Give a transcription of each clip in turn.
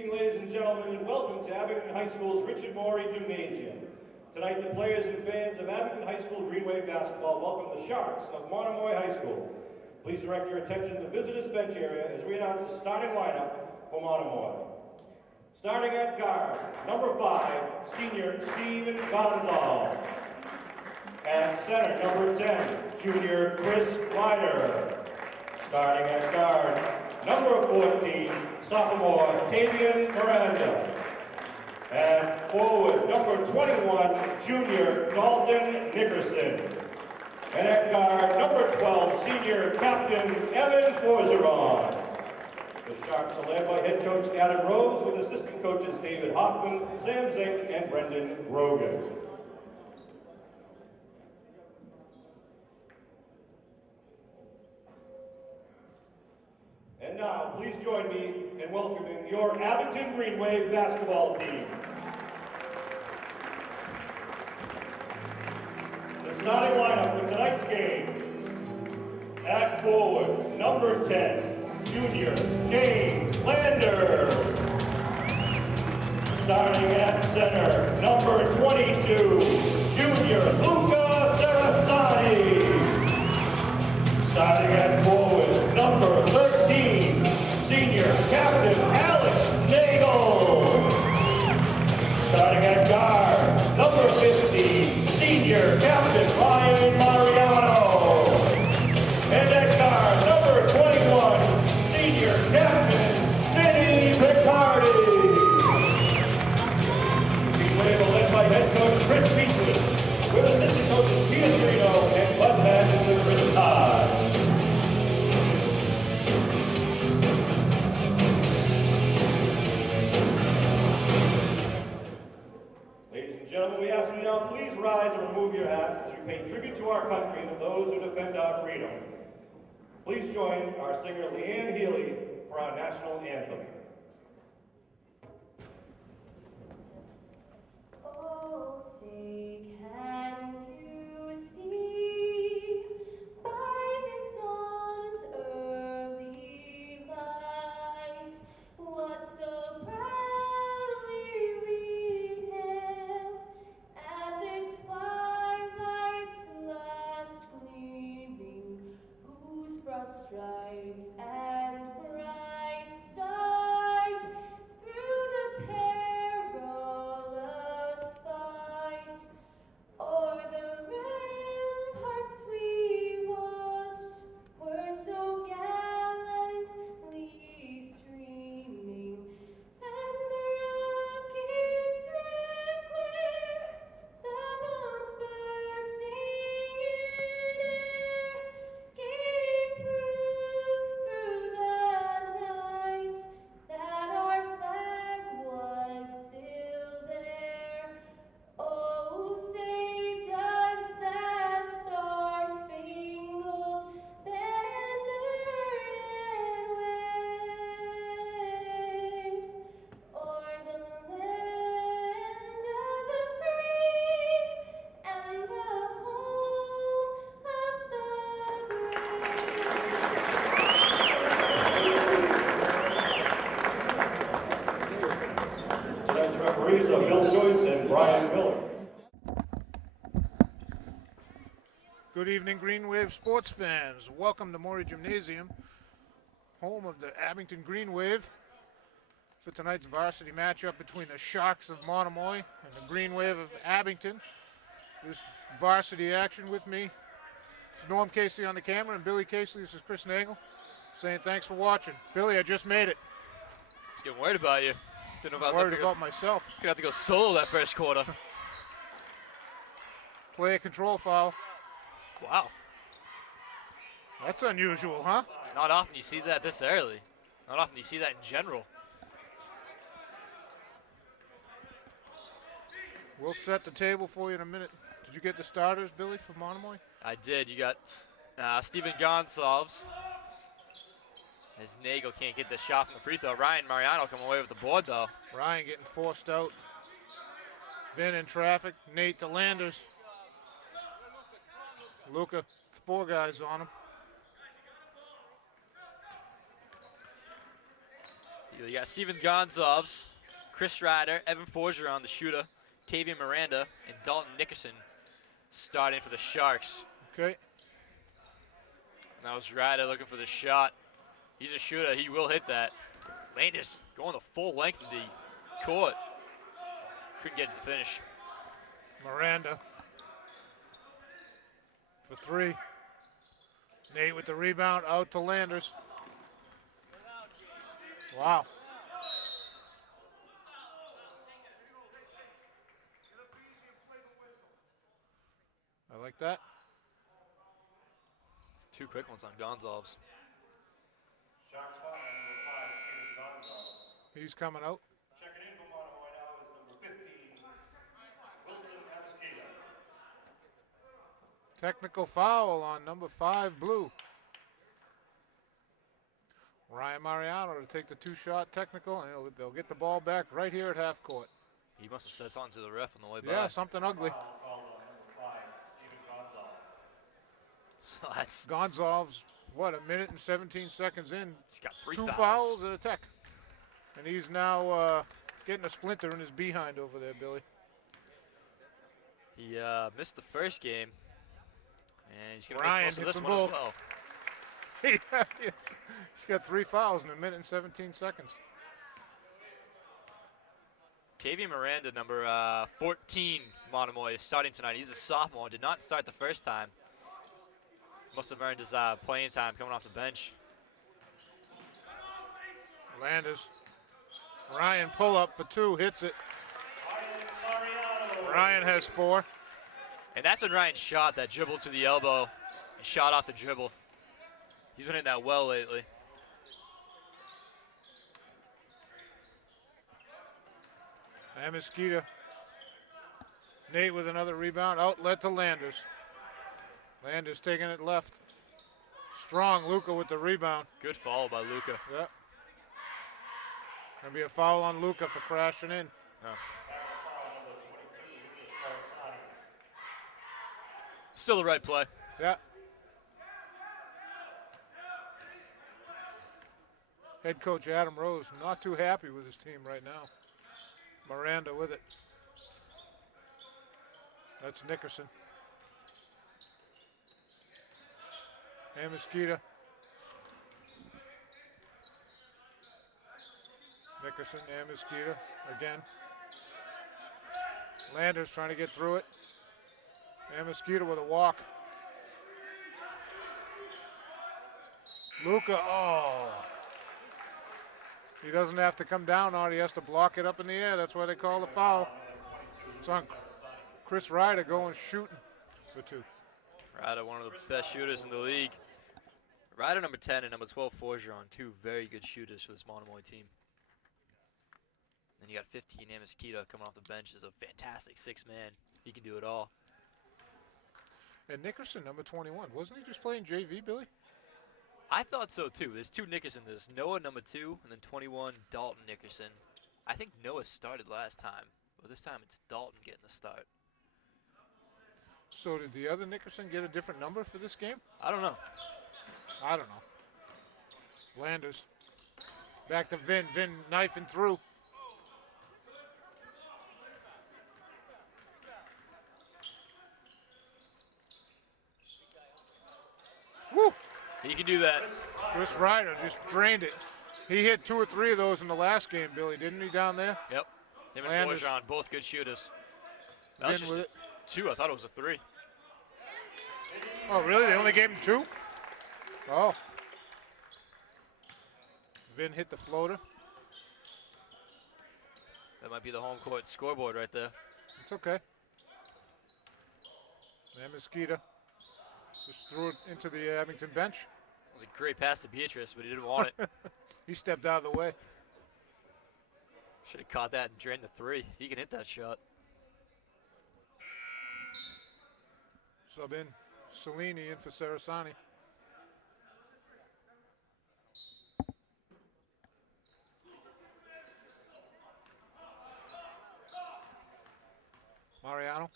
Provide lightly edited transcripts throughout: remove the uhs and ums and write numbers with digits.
evening, ladies and gentlemen, and welcome to Abington High School's Richard Morey Gymnasium. Tonight, the players and fans of Abington High School Green Wave basketball welcome the Sharks of Monomoy High School. Please direct your attention to the visitors' bench area as we announce the starting lineup for Monomoy. Starting at guard, number 5, senior Steven Gonzalez. At center, number 10, junior Chris Kleider. Starting at guard, number 14, sophomore Tavian Miranda. And forward, number 21, junior Dalton Nickerson. And at guard, number 12, senior captain Evan Forgeron. The Sharks are led by head coach Adam Rose with assistant coaches David Hoffman, Sam Zink, and Brendan Grogan. And now, please join me in welcoming your Abington Green Wave basketball team. The starting lineup for tonight's game. At forward, number 10, junior James Lander. Starting at center, number 22, junior Luca Sarasani. Starting at forward, number 13, senior captain Alex Nagel. Starting at guard, number 15, senior captain Ryan Mariano. And at guard, number 21, senior captain Vinny Riccardi. Green Wave are led by head coach Chris Beasley, with assistant coaches Peter Serino and Bud Madden and Chris Todd. Gentlemen, we ask you now, please rise and remove your hats as we pay tribute to our country and to those who defend our freedom. Please join our singer Leanne Healy for our national anthem. Oh, say can you see by the dawn's early light what so proudly we hailed at the twilight's last gleaming, whose broad stripes and bright stars through the perilous fight o'er the ramparts we watched were so gallantly streaming, and the rockets' red glare, the bombs bursting in air, gave proof through the night that our flag was still there. Oh, say does that star-spangled banner yet wave o'er the land of the free and the home of the brave? Tonight's referees are Bill Joyce and Brian Miller. Good evening, Green Wave sports fans. Welcome to Morey Gymnasium, home of the Abington Green Wave, for tonight's varsity matchup between the Sharks of Monomoy and the Green Wave of Abington. This varsity action with me is Norm Casey on the camera, and Billy Casey. This is Chris Nagel saying thanks for watching. Billy, I just made it. I was getting worried about you. Didn't know if I was Worried about myself. gonna have to go solo that first quarter. Player control foul. Wow. That's unusual, huh? Not often you see that this early. Not often you see that in general. We'll set the table for you in a minute. Did you get the starters, Billy, for Monomoy? I did. You got Steven Gonsalves. As Nagel can't get the shot from the free throw. Ryan Mariano coming away with the board, though. Ryan getting forced out. Vin in traffic. Nate to Landers. Luca, 4 guys on him. You got Steven Gonzalez, Chris Ryder, Evan Forgeron, the shooter, Tavian Miranda, and Dalton Nickerson starting for the Sharks. Okay. Now it's Ryder looking for the shot. He's a shooter. He will hit that. Landis going the full length of the court. Couldn't get it to finish. Miranda for three. Nate with the rebound, out to Landers. Wow. I like that. Two quick ones on Gonzalez. Sharks foul on number 5, Steven Gonzalez. He's coming out. Checking in for Monomoy now is number 15, Wilson Abisquita. Technical foul on number 5, Blue. Ryan Mariano to take the two-shot technical, and they'll get the ball back right here at half court. He must have said something to the ref on the way by. Yeah, something ugly. Foul called on number 5, Steven Gonzalez. So that's, Gonzalez, what, a minute and 17 seconds in. he's got three Two fouls. fouls and a tech. And he's now getting a splinter in his behind over there, Billy. He missed the first game, and he's going to Ryan miss most of hits this them one as both. well. He's got 3 fouls in a minute and 17 seconds. Tavian Miranda, number 14, Monomoy, is starting tonight. He's a sophomore. Did not start the first time. Must have earned his playing time coming off the bench. Landers. Ryan pull up for 2, hits it. Ryan has 4. And that's when Ryan shot that dribble to the elbow and shot off the dribble. He's been hitting that well lately. Mosquito. Nate with another rebound. Outlet to Landers. Landers taking it left. Strong Luca with the rebound. Good follow by Luca. Yep. Gonna be a foul on Luca for crashing in. Still the right play. Yeah. Head coach Adam Rose not too happy with his team right now. Miranda with it. That's Nickerson. And Mosquito. Nickerson and Mosquito again. Landers trying to get through it. And Mosquito with a walk. Luca, oh. He doesn't have to come down on it. He has to block it up in the air. That's why they call the foul. It's on Chris Ryder going shooting for 2. Ryder, one of the best shooters in the league. Ryder, number 10, and number 12, Forgeron, 2 very good shooters for this Monomoy team. Then you got 15, Mosquito coming off the bench is a fantastic 6-man. He can do it all. And Nickerson, number 21. Wasn't he just playing JV, Billy? I thought so too. There's 2 Nickerson. There's Noah, number 2, and then 21, Dalton Nickerson. I think Noah started last time, but this time it's Dalton getting the start. So did the other Nickerson get a different number for this game? I don't know. I don't know. Landers. Back to Vin. Vin knifing through. Woo! He can do that. Chris Ryder just drained it. He hit 2 or 3 of those in the last game, Billy, didn't he, down there? Yep. Him and Landers. Forgeron, both good shooters. That was Vin just with it. 2. I thought it was a 3. Oh, really? They only gave him 2? Oh. Vin hit the floater. That might be the home court scoreboard right there. It's okay. And Mosquito just threw it into the Abington bench. It was a great pass to Beatrice, but he didn't want it. He stepped out of the way. Should have caught that and drained the 3. He can hit that shot. Sub in Cellini in for Sarasani. Mariano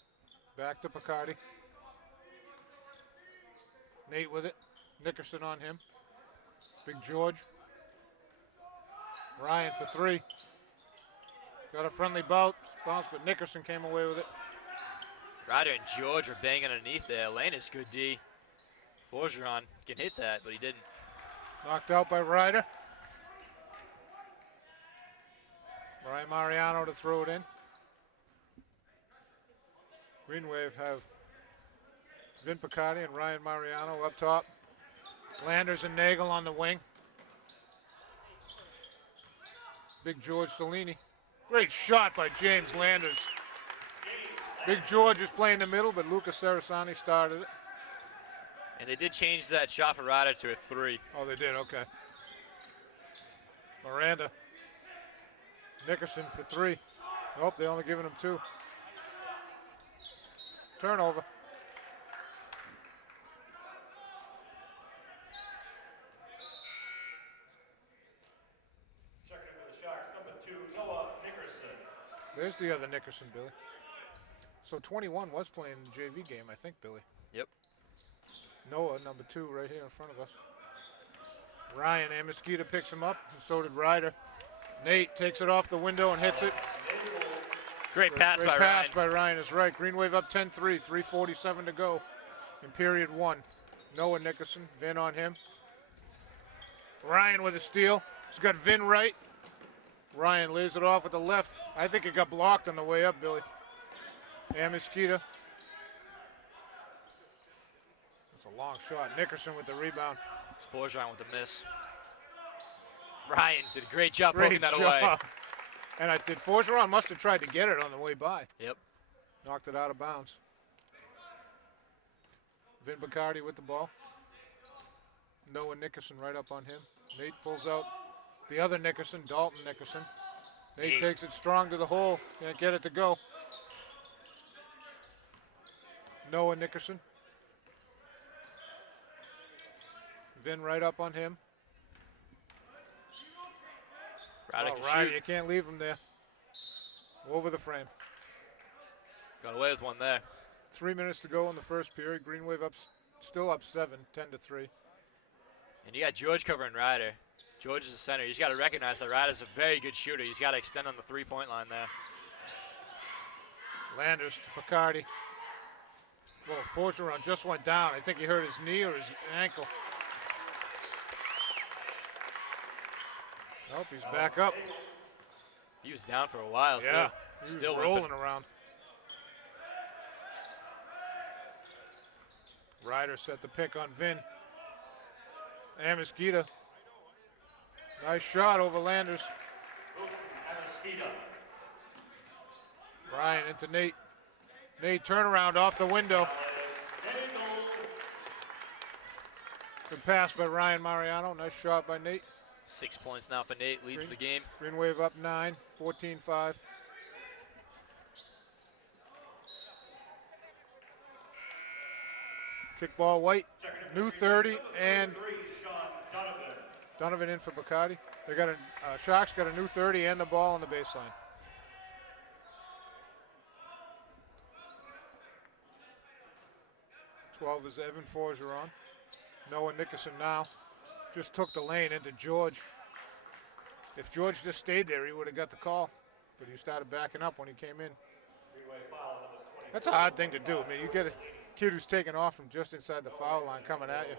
back to Picardi. Nate with it. Nickerson on him. Big George. Ryan for three. Got a friendly bounce, but Nickerson came away with it. Ryder and George are banging underneath there. Lander's good D. Forgeron can hit that, but he didn't. Knocked out by Ryder. Ryan Mariano to throw it in. Green Wave have Vin Picardi and Ryan Mariano up top. Landers and Nagel on the wing. Big George Cellini. Great shot by James Landers. Big George is playing the middle, but Lucas Sarasani started it. And they did change that shot for Ryder to a 3. Oh, they did, okay. Miranda. Nickerson for 3. Nope, they only giving him 2. Turnover. Checking in for the Sharks, number 2, Noah Nickerson. There's the other Nickerson, Billy. So 21 was playing the JV game, I think, Billy. Yep. Noah, number 2, right here in front of us. Ryan Amosquita picks him up, and so did Ryder. Nate takes it off the window and hits it. Great pass Great by pass Ryan. by Ryan is right. Green Wave up 10-3, 3:47 to go in period 1. Noah Nickerson, Vin on him. Ryan with a steal. He's got Vin right. Ryan lays it off with the left. I think it got blocked on the way up, Billy. Amosquita. That's a long shot. Nickerson with the rebound. It's Forgeron with the miss. Ryan did a great job Great poking that job. away. And I did. Forgeron must have tried to get it on the way by. Yep. Knocked it out of bounds. Vin Bacardi with the ball. Noah Nickerson right up on him. Nate pulls out the other Nickerson, Dalton Nickerson. Nate takes it strong to the hole. Can't get it to go. Noah Nickerson. Vin right up on him. Ryder Oh, can Ryder, shoot. you can't leave him there. Over the frame. Got away with one there. 3 minutes to go in the first period. Green Wave up, still up 7, 10-3. And you got George covering Ryder. George is the center. He's got to recognize that Ryder's a very good shooter. He's got to extend on the 3-point line there. Landers to Picardi. Well, Forgeron just went down. I think he hurt his knee or his ankle. Nope, he's back up. He was down for a while, Yeah, too. he Still was rolling around. Ryder set the pick on Vin. Amosquita. Nice shot over Landers. Amosquita. Ryan into Nate. Nate turnaround off the window. Good pass by Ryan Mariano. Nice shot by Nate. 6 points now for Nate. Leads the game. Green Wave up 9, 14-5. Kickball White, new 30, and Donovan in for Bacardi. They got a Sharks got a new 30 and the ball on the baseline. Twelve is Evan Forgeron. Noah Nickerson now just took the lane into George. If George just stayed there, he would have got the call, but he started backing up when he came in. That's a hard thing to do. I mean, you get a kid who's taking off from just inside the foul line coming at you.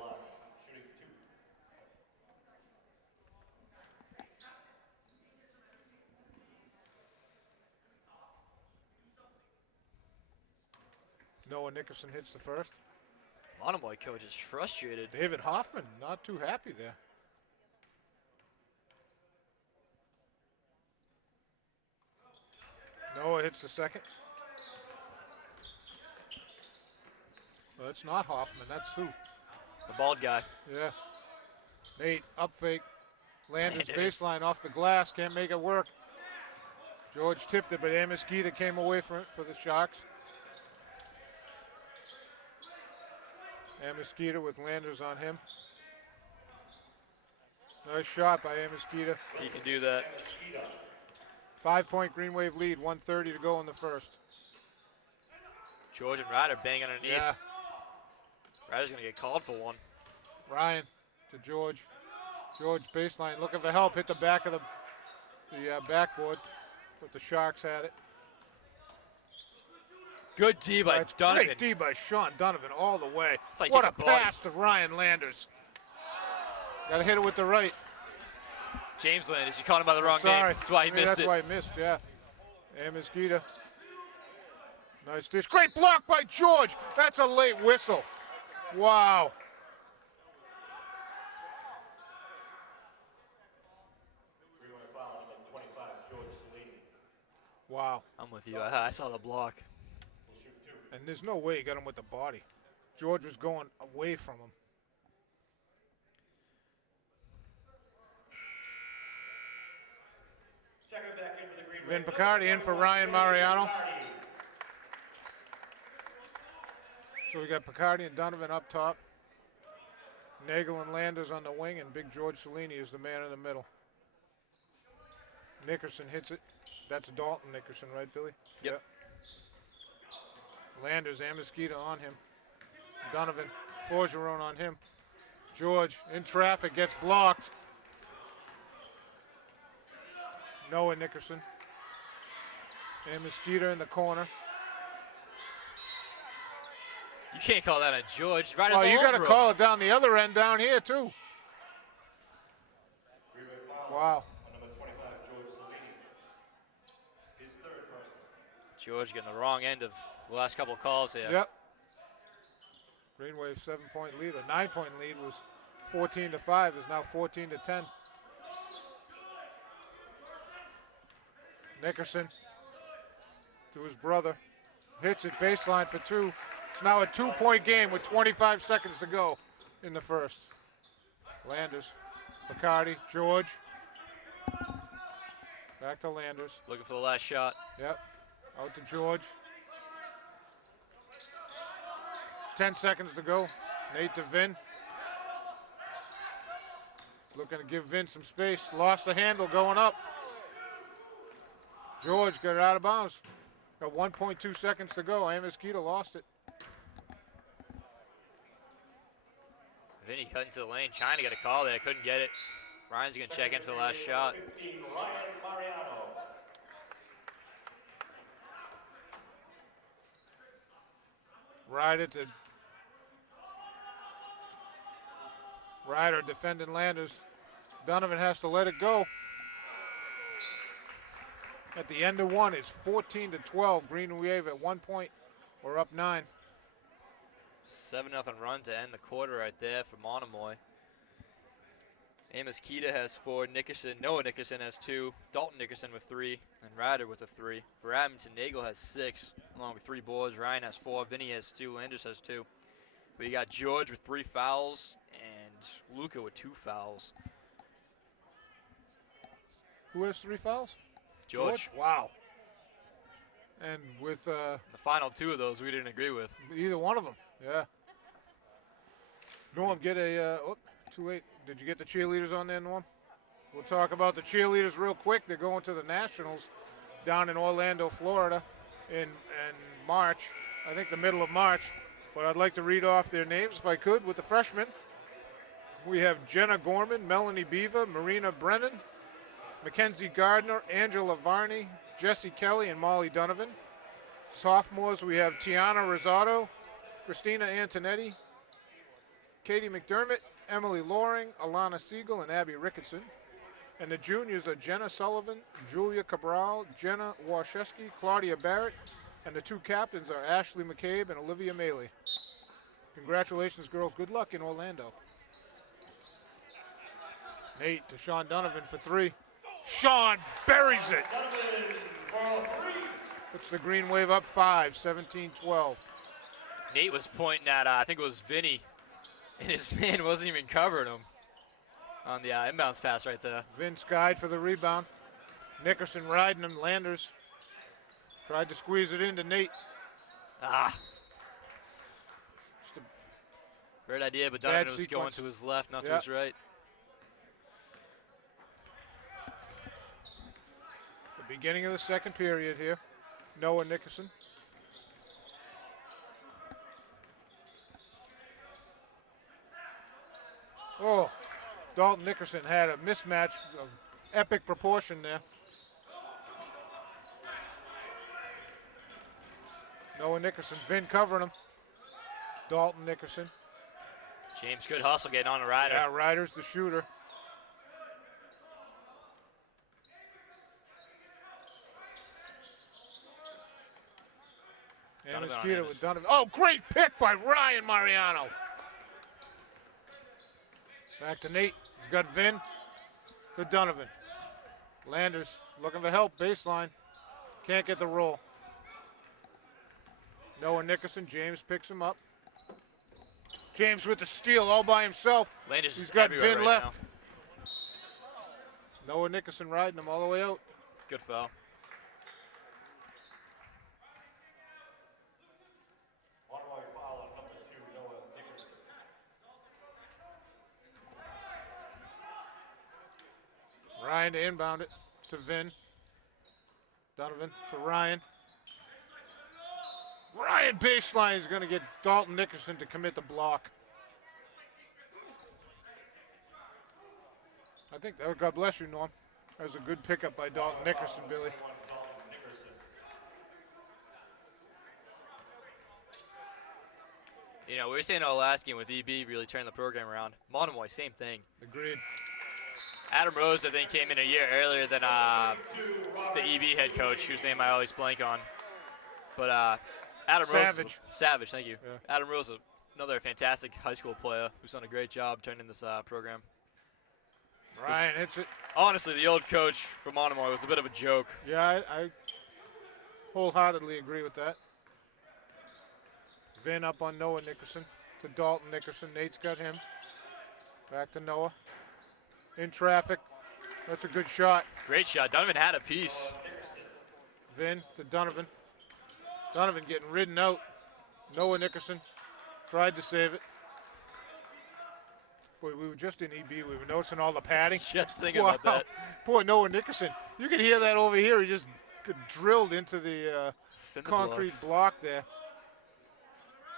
Noah Nickerson hits the first. Monomoy coach is frustrated. David Hoffman not too happy there. Noah hits the second. Well, that's not Hoffman, that's who? The bald guy. Yeah. Nate, up fake. Landers Landers. baseline off the glass, can't make it work. George tipped it, but Amosquita came away from it for the Sharks. Amosquita with Landers on him. Nice shot by Amosquita. He can do that. 5-point Green Wave lead, 1:30 to go in the first. George and Ryder banging underneath. Yeah, Ryder's going to get called for one. Ryan to George. George baseline looking for help, hit the back of the the backboard, but the Sharks had it. Good D by That's Donovan. great D by Sean Donovan all the way. It's like What a taking body. pass to Ryan Landers. Got to hit it with the right. James Landers, you caught him by the wrong Sorry. name. That's why he missed That's it. why he missed, yeah. And Mosquito. Nice dish. Great block by George. That's a late whistle. Wow. Greenway foul, number 25, George Salini. Wow. I'm with you. I saw the block. Will shoot 2. And there's no way he got him with the body. George was going away from him. Checking back in for the Greenway. Vin Picardi in for Ryan Mariano. So we got Picardi and Donovan up top. Nagel and Landers on the wing, and Big George Salini is the man in the middle. Nickerson hits it. That's Dalton Nickerson, right, Billy? Yep. Landers and Mosquito on him. Donovan, Forgeron on him. George in traffic, gets blocked. Noah Nickerson. And Mosquito in the corner. You can't call that a George. Right Oh, you got to over call him. it down the other end down here, too. Greenway foul. Wow. On number 25, George Salini. His third person. George getting the wrong end of the last couple of calls here. Yep. Greenwave's 7-point lead, a 9-point lead was 14-5, is now 14-10. Nickerson to his brother, hits it baseline for 2. It's now a 2-point game with 25 seconds to go in the first. Landers, Picardi, George. Back to Landers. Looking for the last shot. Yep. Out to George. 10 seconds to go. Nate to Vin. Looking to give Vin some space. Lost the handle going up. George got it out of bounds. Got 1.2 seconds to go. Mosquito lost it. Vinny cut into the lane, trying to get a call there. Couldn't get it. Ryan's going to check in for the last shot. 15, Ryan Mariano. Ryder defending Landers. Donovan has to let it go. At the end of one, it's 14-12. Green Wave at 1 point. We're up 9. 7-0 run to end the quarter right there for Monomoy. Amos Keita has 4. Noah Nickerson has 2. Dalton Nickerson with 3. And Ryder with a 3. For Abington, Nagel has 6, along with 3 boards. Ryan has 4. Vinny has 2. Landers has 2. We got George with 3 fouls and Luca with 2 fouls. Who has 3 fouls? George. Wow. And with The final 2 of those we didn't agree with. either one of them, yeah. Norm, get a, too late. Did you get the cheerleaders on there, Norm? We'll talk about the cheerleaders real quick. They're going to the Nationals down in Orlando, Florida in March, I think the middle of March. But I'd like to read off their names if I could with the freshmen. We have Jenna Gorman, Melanie Beaver, Marina Brennan, Mackenzie Gardner, Angela Varney, Jesse Kelly, and Molly Donovan. Sophomores, we have Tiana Rosado, Christina Antonetti, Katie McDermott, Emily Loring, Alana Siegel, and Abby Ricketson. And the juniors are Jenna Sullivan, Julia Cabral, Jenna Warshewski, Claudia Barrett, and the 2 captains are Ashley McCabe and Olivia Maley. Congratulations, girls. Good luck in Orlando. Nate to Sean Donovan for 3. Sean buries it. Donovan for 3. Puts the Green Wave up 5, 17-12. Nate was pointing at, I think it was Vinny, and his man wasn't even covering him on the inbounds pass right there. Vince Guide for the rebound. Nickerson riding him. Landers tried to squeeze it into Nate. Just a Great idea, but Bad Donovan was going sequence. to his left, not to Yep. his right. the beginning of the second period here. Noah Nickerson. Oh, Dalton Nickerson had a mismatch of epic proportion there. Noah Nickerson, Vin covering him. Dalton Nickerson. James, good hustle getting on the Ryder. Yeah, Ryder's the shooter. And Donovan on Mosquito Amos. with Donovan. Oh, great pick by Ryan Mariano. Back to Nate. He's got Vin to Donovan. Landers looking for help, baseline. Can't get the roll. Noah Nickerson, James picks him up. James with the steal all by himself. Landis He's is got everywhere Vin right left. Noah Nickerson riding him all the way out. now. Good foul. Monomoy foul on number 2, Noah Nickerson. Ryan to inbound it to Vin. Donovan to Ryan. Ryan baseline is going to get Dalton Nickerson to commit the block. I think that, God bless you, Norm. That was a good pickup by Dalton Nickerson, Billy. Dalton Nickerson. You know, we were saying our last game with EB really turning the program around. Monomoy, same thing. Agreed. Adam Rose, I think, came in a year earlier than the EB head coach, whose name I always blank on. But Adam Savage. Rose. Savage, thank you. Yeah. Adam Rose, another fantastic high school player who's done a great job turning this program. Ryan hits it. Honestly, the old coach from Monomoy was a bit of a joke. Yeah, I wholeheartedly agree with that. Vin up on Noah Nickerson to Dalton Nickerson. Nate's got him. Back to Noah. In traffic. That's a good shot. Great shot. Donovan had a piece. Vin to Donovan. Donovan getting ridden out. Noah Nickerson tried to save it. Boy, we were just in EB. We were noticing all the padding. Just thinking about that. Poor Noah Nickerson. You can hear that over here. He just got drilled into the Cinder concrete blocks. block there.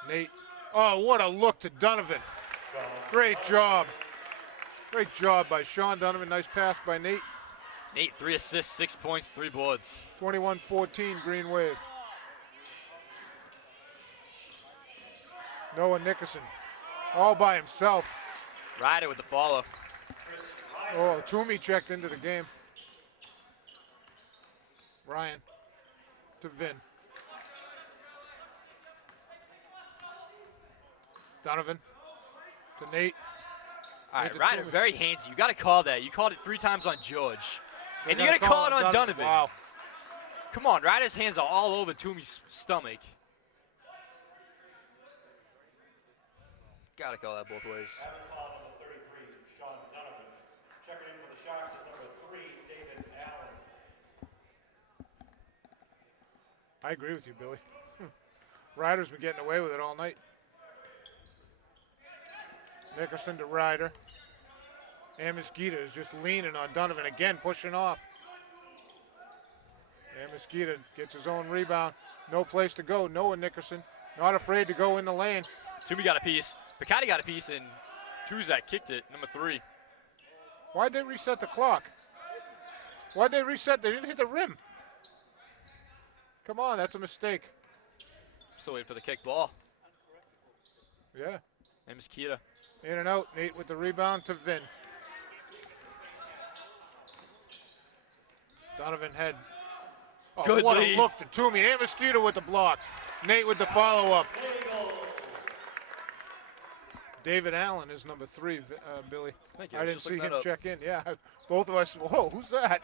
Nate. Oh, what a look to Donovan. Great job. Great job by Sean Donovan. Nice pass by Nate. Nate, 3 assists, 6 points, 3 boards. 21-14, Green Wave. Noah Nickerson, all by himself. Ryder with the follow. Oh, Toomey checked into the game. Ryan to Vin. Donovan to Nate. All Nate right, to Ryder, Toomey. very handsy. You got to call that. You called it 3 times on George. And you got gotta to call it on Donovan. Wow. Come on, Ryder's hands are all over Toomey's stomach. Got to call that both ways. Having foul number 33, Sean Donovan. Checking in for the Sharks is number 3, David Allen. I agree with you, Billy. Ryder's been getting away with it all night. Nickerson to Ryder. And Mosquito is just leaning on Donovan again, pushing off. And Mosquito gets his own rebound. No place to go. Noah Nickerson not afraid to go in the lane. Toomey got a piece. Picotti got a piece, and Tuzak kicked it, number 3. Why'd they reset the clock? Why'd they reset? They didn't hit the rim. Come on, that's a mistake. Still waiting for the kick ball. Yeah. And Mosquito. In and out. Nate with the rebound to Vin. Donovan had Good what lead. a look to Toomey. And Mosquito with the block. Nate with the follow-up. David Allen is number 3, Billy. Thank you. I was didn't just see looking him that up. check in. Yeah, both of us. Whoa, who's that?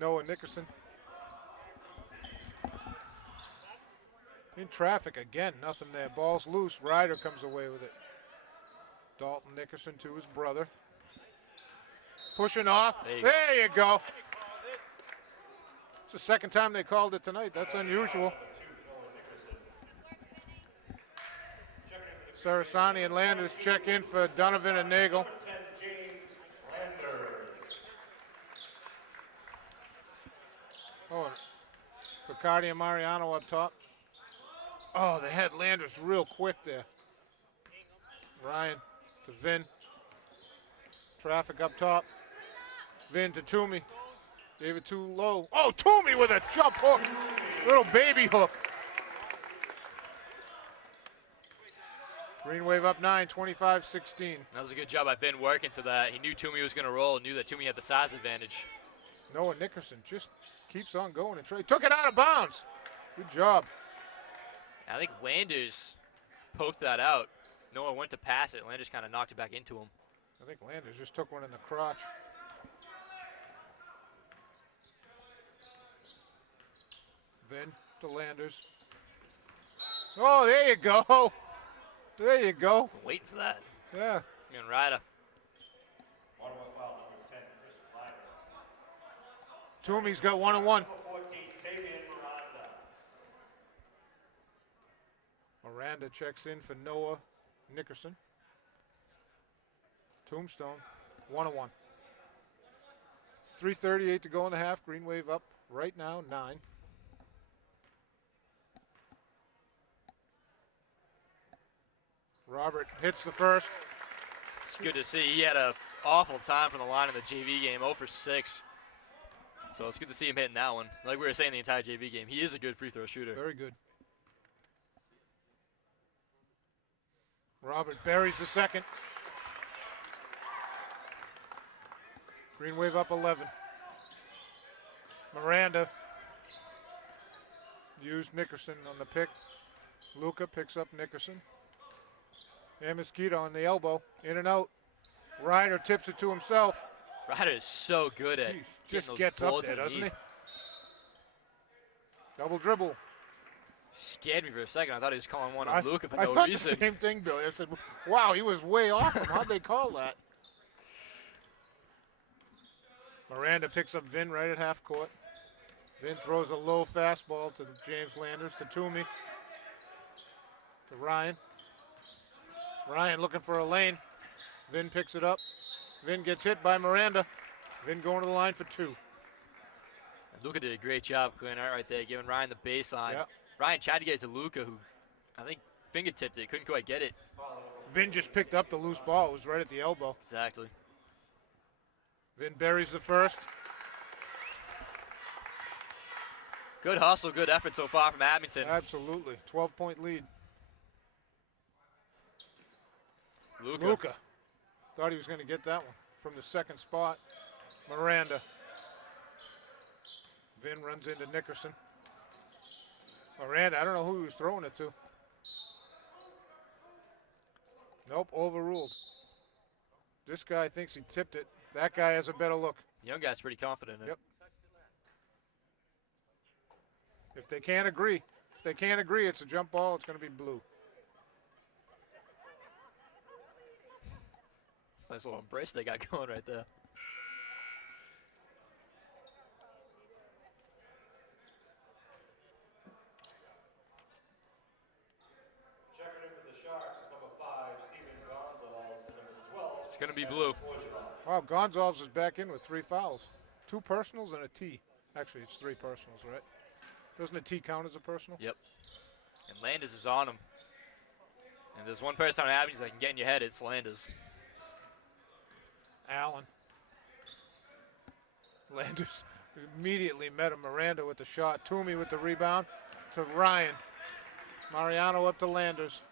Noah Nickerson. In traffic again, nothing there. Ball's loose. Ryder comes away with it. Dalton Nickerson to his brother. Pushing off. There you go. It's the second time they called it tonight. That's unusual. Sarasani and Landers check in for Donovan and Nagel. 10, James Landers. Oh, Picardi and Mariano up top. Oh, they had Landers real quick there. Ryan to Vin. Traffic up top. Vin to Toomey. Gave it too low. Oh, Toomey with a jump hook. Little baby hook. Green Wave up 9, 25-16. That was a good job by Vin working to that. He knew Toomey was going to roll, knew that Toomey had the size advantage. Noah Nickerson just keeps on going and took it out of bounds. Good job. I think Landers poked that out. Noah went to pass it. Landers kind of knocked it back into him. I think Landers just took one in the crotch. Vin to Landers. Oh, there you go. There you go. I'm waiting for that. Yeah. It's going to Ryder. Monomoy foul number 10, Chris Ryder. Toomey's got 1-on-1. 14, Tavian Miranda. Miranda checks in for Noah Nickerson. Tombstone, 1-on-1. 3:38 to go in the half. Green Wave up right now, 9. Robert hits the first. It's good to see. He had an awful time from the line in the JV game, 0 for 6. So it's good to see him hitting that one. Like we were saying the entire JV game, he is a good free throw shooter. Very good. Robert buries the second. Green Wave up 11. Miranda used Nickerson on the pick. Luca picks up Nickerson. And Mosquito on the elbow, in and out. Ryder tips it to himself. Ryder is so good at Just gets up there, doesn't he? Double dribble. Scared me for a second. I thought he was calling one on Luca for I no thought reason. the same thing, Billy. I said, wow, he was way off him. How'd they call that? Miranda picks up Vin right at half court. Vin throws a low fastball to James Landers, to Toomey, to Ryan. Ryan looking for a lane. Vin picks it up. Vin gets hit by Miranda. Vin going to the line for 2. Luca did a great job clearing out right there, giving Ryan the baseline. Yep. Ryan tried to get it to Luca, who I think fingertipped it, couldn't quite get it. Vin just picked up the loose ball. It was right at the elbow. Exactly. Vin buries the first. Good hustle, good effort so far from Abington. Absolutely. 12-point lead. Luca. Thought he was going to get that one from the second spot. Miranda. Vin runs into Nickerson. Miranda, I don't know who he was throwing it to. Nope, overruled. This guy thinks he tipped it. That guy has a better look. Young guy's pretty confident in it. Yep. If they can't agree, it's a jump ball, it's going to be blue. It's a nice little embrace they got going right there. Checking in for the Sharks is number 5, Steven Gonzalez, and number 12. It's going to be blue. Wow, Gonzalez is back in with 3 fouls. 2 personals and a T. Actually, it's 3 personals, right? Doesn't a T count as a personal? Yep. And Landers is on him. And if there's one person on Abington that can get in your head, it's Landers. Allen. Landers immediately met him. Miranda with the shot. Toomey with the rebound to Ryan. Mariano up to Landers.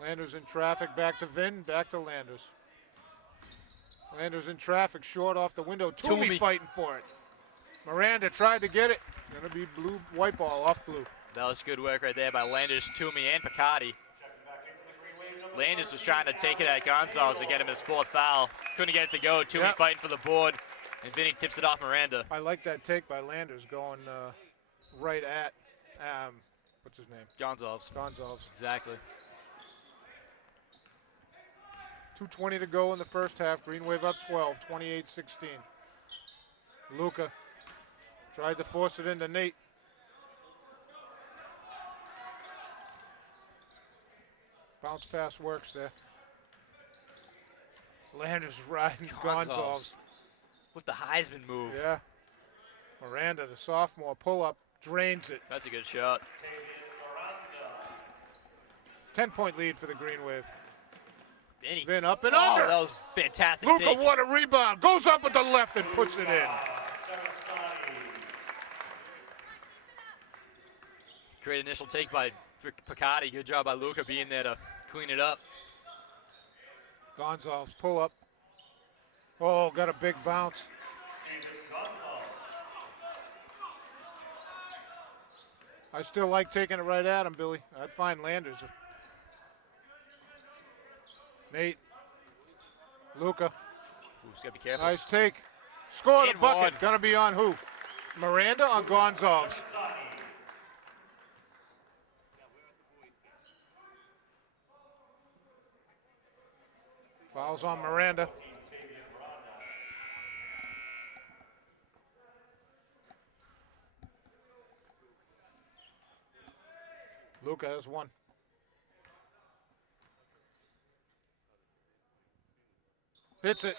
Landers in traffic. Back to Vin. Back to Landers. Landers in traffic. Short off the window. Toomey fighting for it. Miranda tried to get it. Going to be blue, white ball off blue. That was good work right there by Landers, Toomey, and Picardi. Landers was trying to take it at Gonzalez to get him his 4th foul. Couldn't get it to go. Toomey fighting for the board, and Vinny tips it off Miranda. I like that take by Landers going right at, what's his name? Gonzalez. Exactly. 2:20 to go in the first half. Green Wave up 12, 28-16. Luca tried to force it into Nate. Bounce pass works there. Landers riding Gonzalez. With the Heisman move. Yeah. Miranda, the sophomore, pull up, drains it. That's a good shot. 10-point lead for the Green Wave. Vinny. Vin up and under. That was fantastic. Luca, take. what a rebound. Goes up with the left and puts it in. Great initial take by Picardi. Good job by Luca being there to clean it up. Gonzalez pull up. Oh, got a big bounce. I still like taking it right at him, Billy. I'd find Landers. Nate. Luca. Ooh, just gotta be careful. Nice take. Score the And bucket. one. Gonna be on who? Miranda on Gonzalez. Fouls on Miranda. Luca has one. Hits it.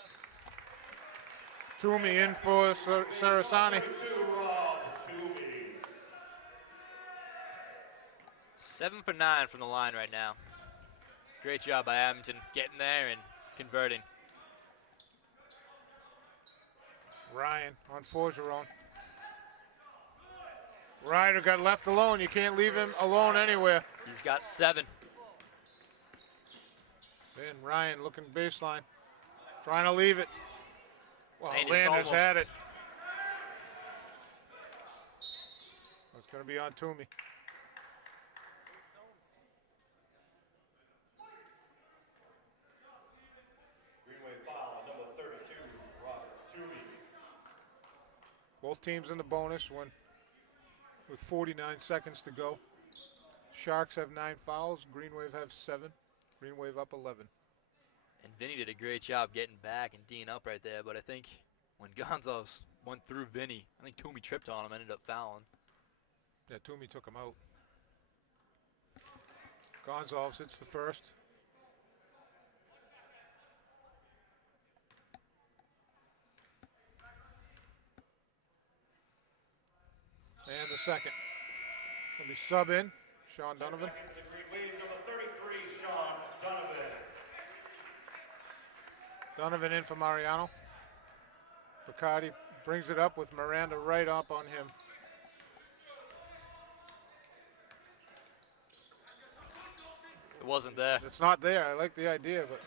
Toomey in for Sarasani. 7 for 9 from the line right now. Great job by Abington getting there and converting. Ryan on Forgeron. Ryder got left alone. You can't leave him alone anywhere. He's got 7. And Ryan looking baseline. Trying to leave it. Well, Landers Landers almost. had it. It's going to be on Toomey. Greenway foul on number 32, Robert Toomey. Both teams in the bonus one with 49 seconds to go. Sharks have 9 fouls. Green Wave have 7. Green Wave up 11. And Vinny did a great job getting back and D'ing up right there, but I think when Gonzalez went through Vinny, I think Toomey tripped on him, ended up fouling. Yeah, Toomey took him out. Gonzalez hits the first. And the second. Will be sub in, Sean Donovan. Second to Green Wave, number 33, Sean Donovan. Donovan in for Mariano. Bacardi brings it up with Miranda right up on him. It wasn't there. It's not there. I like the idea, but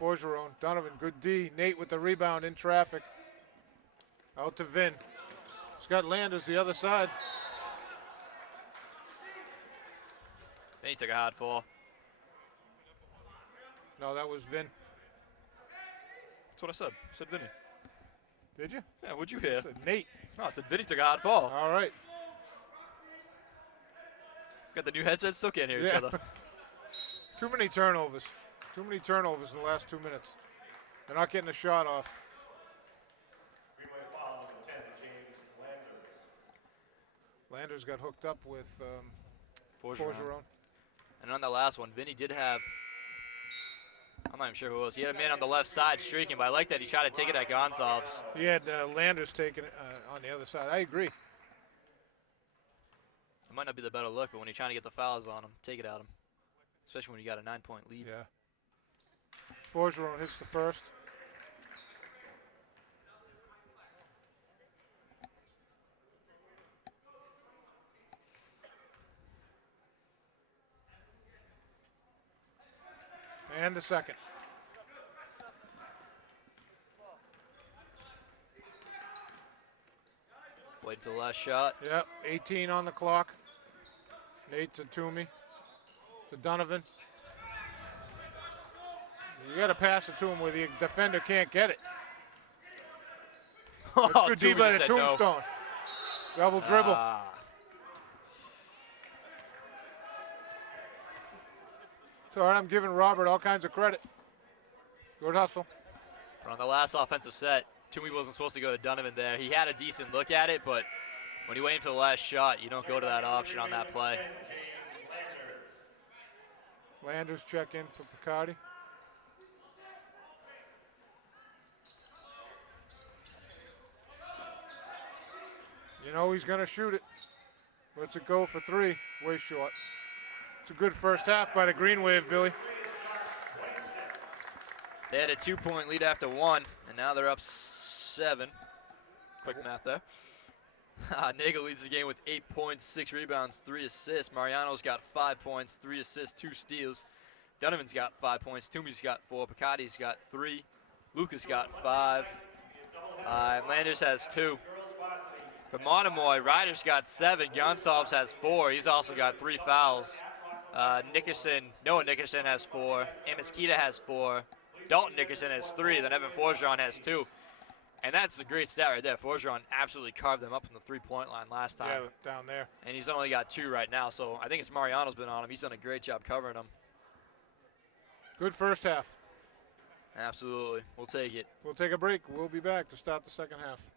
Forgeron, Donovan, good D. Nate with the rebound in traffic. Out to Vin. He's got Landers the other side. Then he took a hard fall. No, that was Vin. That's what I said. I said Vinny. Did you? Yeah, what'd you I hear? said Nate. No, I said Vinny took a hard fall. All right. Got the new headset, still can't hear each Yeah. other. Too many turnovers. Too many turnovers in the last 2 minutes. They're not getting a shot off. Greenway foul number 10 to James Landers. Landers got hooked up with Forgeron. Forgeron. And on that last one, Vinny did have, I'm not even sure who it was. He had a man on the left side streaking, but I like that he tried to take it at Gonzalez. He had Landers taking it on the other side. I agree. It might not be the better look, but when you're trying to get the fouls on him, take it at him. Especially when you got a 9-point lead. Yeah. Forgeron hits the first. And the second. Waiting for the last shot. Yep, 18 on the clock. Nate to Toomey. To Donovan. You got to pass it to him where the defender can't get it. That's good D Toomey by just the said no. Tombstone. Double dribble. Ah. It's all right, I'm giving Robert all kinds of credit. Good hustle. But on the last offensive set, Toomey wasn't supposed to go to Donovan there. He had a decent look at it, but when you're waiting for the last shot, you don't go to that option on that play. Landers check in for Picardi. You know he's going to shoot it. Lets it go for 3. Way short. It's a good first half by the Green Wave, Billy. They had a 2-point lead after 1, and now they're up 7. Quick math there. Nagel leads the game with 8 points, 6 rebounds, 3 assists. Mariano's got 5 points, 3 assists, 2 steals. Donovan's got 5 points. Toomey's got 4. Picardi's got 3. Lucas got 5. And Landers has 2. For Monomoy, Ryder's got 7. Gonsalves has 4. He's also got 3 fouls. Noah Nickerson has 4. Amiskita has 4. Dalton Nickerson has 3. Then Evan Forgeron has 2. And that's a great stat right there. Forgeron absolutely carved them up from the three-point line last time. Yeah, down there. And he's only got 2 right now, so I think it's Mariano's been on him. He's done a great job covering him. Good first half. Absolutely. We'll take it. We'll take a break. We'll be back to start the second half.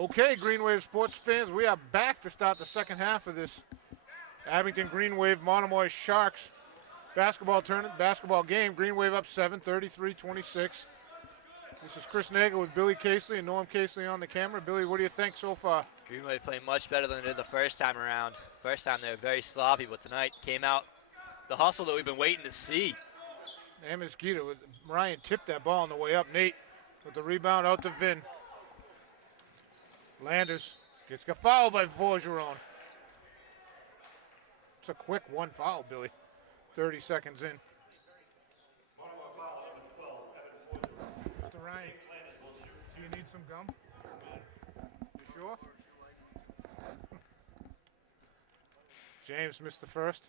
Okay, Green Wave sports fans, we are back to start the second half of this Abington Green Wave Monomoy Sharks basketball game. Green Wave up 7, 33-26. This is Chris Nagel with Billy Casely and Norm Casely on the camera. Billy, what do you think so far? Green Wave playing much better than they did the first time around. First time they were very sloppy, but tonight came out the hustle that we've been waiting to see. Amiskita with Ryan tipped that ball on the way up. Nate with the rebound out to Vin. Landers got fouled by Forgeron. It's a quick one foul, Billy. 30 seconds in. Mr. Ryan, do you need some gum? You sure? James missed the first.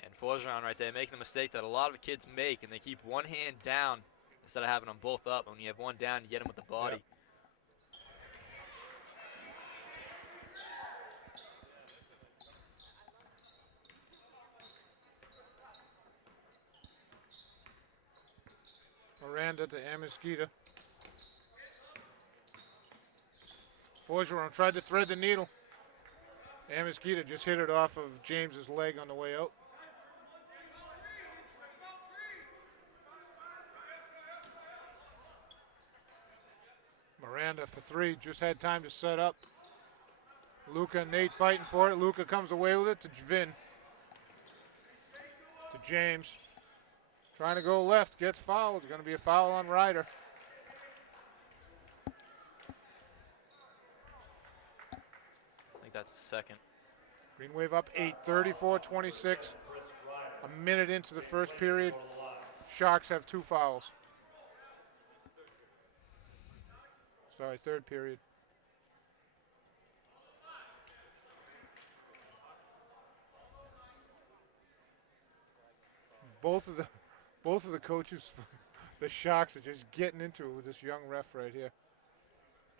And Forgeron right there making the mistake that a lot of kids make, and they keep one hand down instead of having them both up. When you have one down, you get them with the body. Yep. Miranda to Amiskita. Forgeron tried to thread the needle. Amiskita just hit it off of James's leg on the way out. Miranda for three, just had time to set up. Luca and Nate fighting for it. Luca comes away with it to Vin. To James. Trying to go left, gets fouled. Going to be a foul on Ryder. I think that's a second. Green Wave up 8, 34-26. A minute into the first period. Sharks have 2 fouls. Sorry, third period. Both of the coaches, the Sharks, are just getting into it with this young ref right here.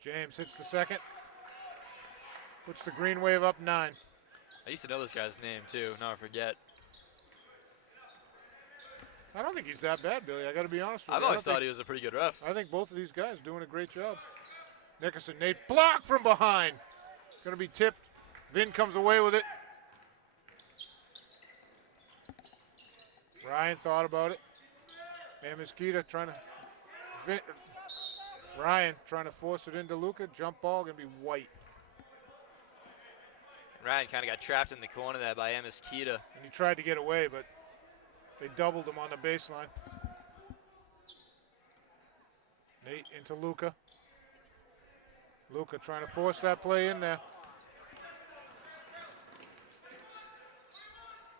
James hits the second. Puts the Green Wave up 9. I used to know this guy's name too. Now I forget. I don't think he's that bad, Billy. I got to be honest with you. I've always thought he was a pretty good ref. I think both of these guys doing a great job. Nickerson, Nate, block from behind. Going to be tipped. Vin comes away with it. Ryan thought about it. Amiskita trying to. Ryan trying to force it into Luca. Jump ball going to be white. Ryan kind of got trapped in the corner there by Amiskita. And he tried to get away, but they doubled him on the baseline. Nate into Luca. Luca trying to force that play in there.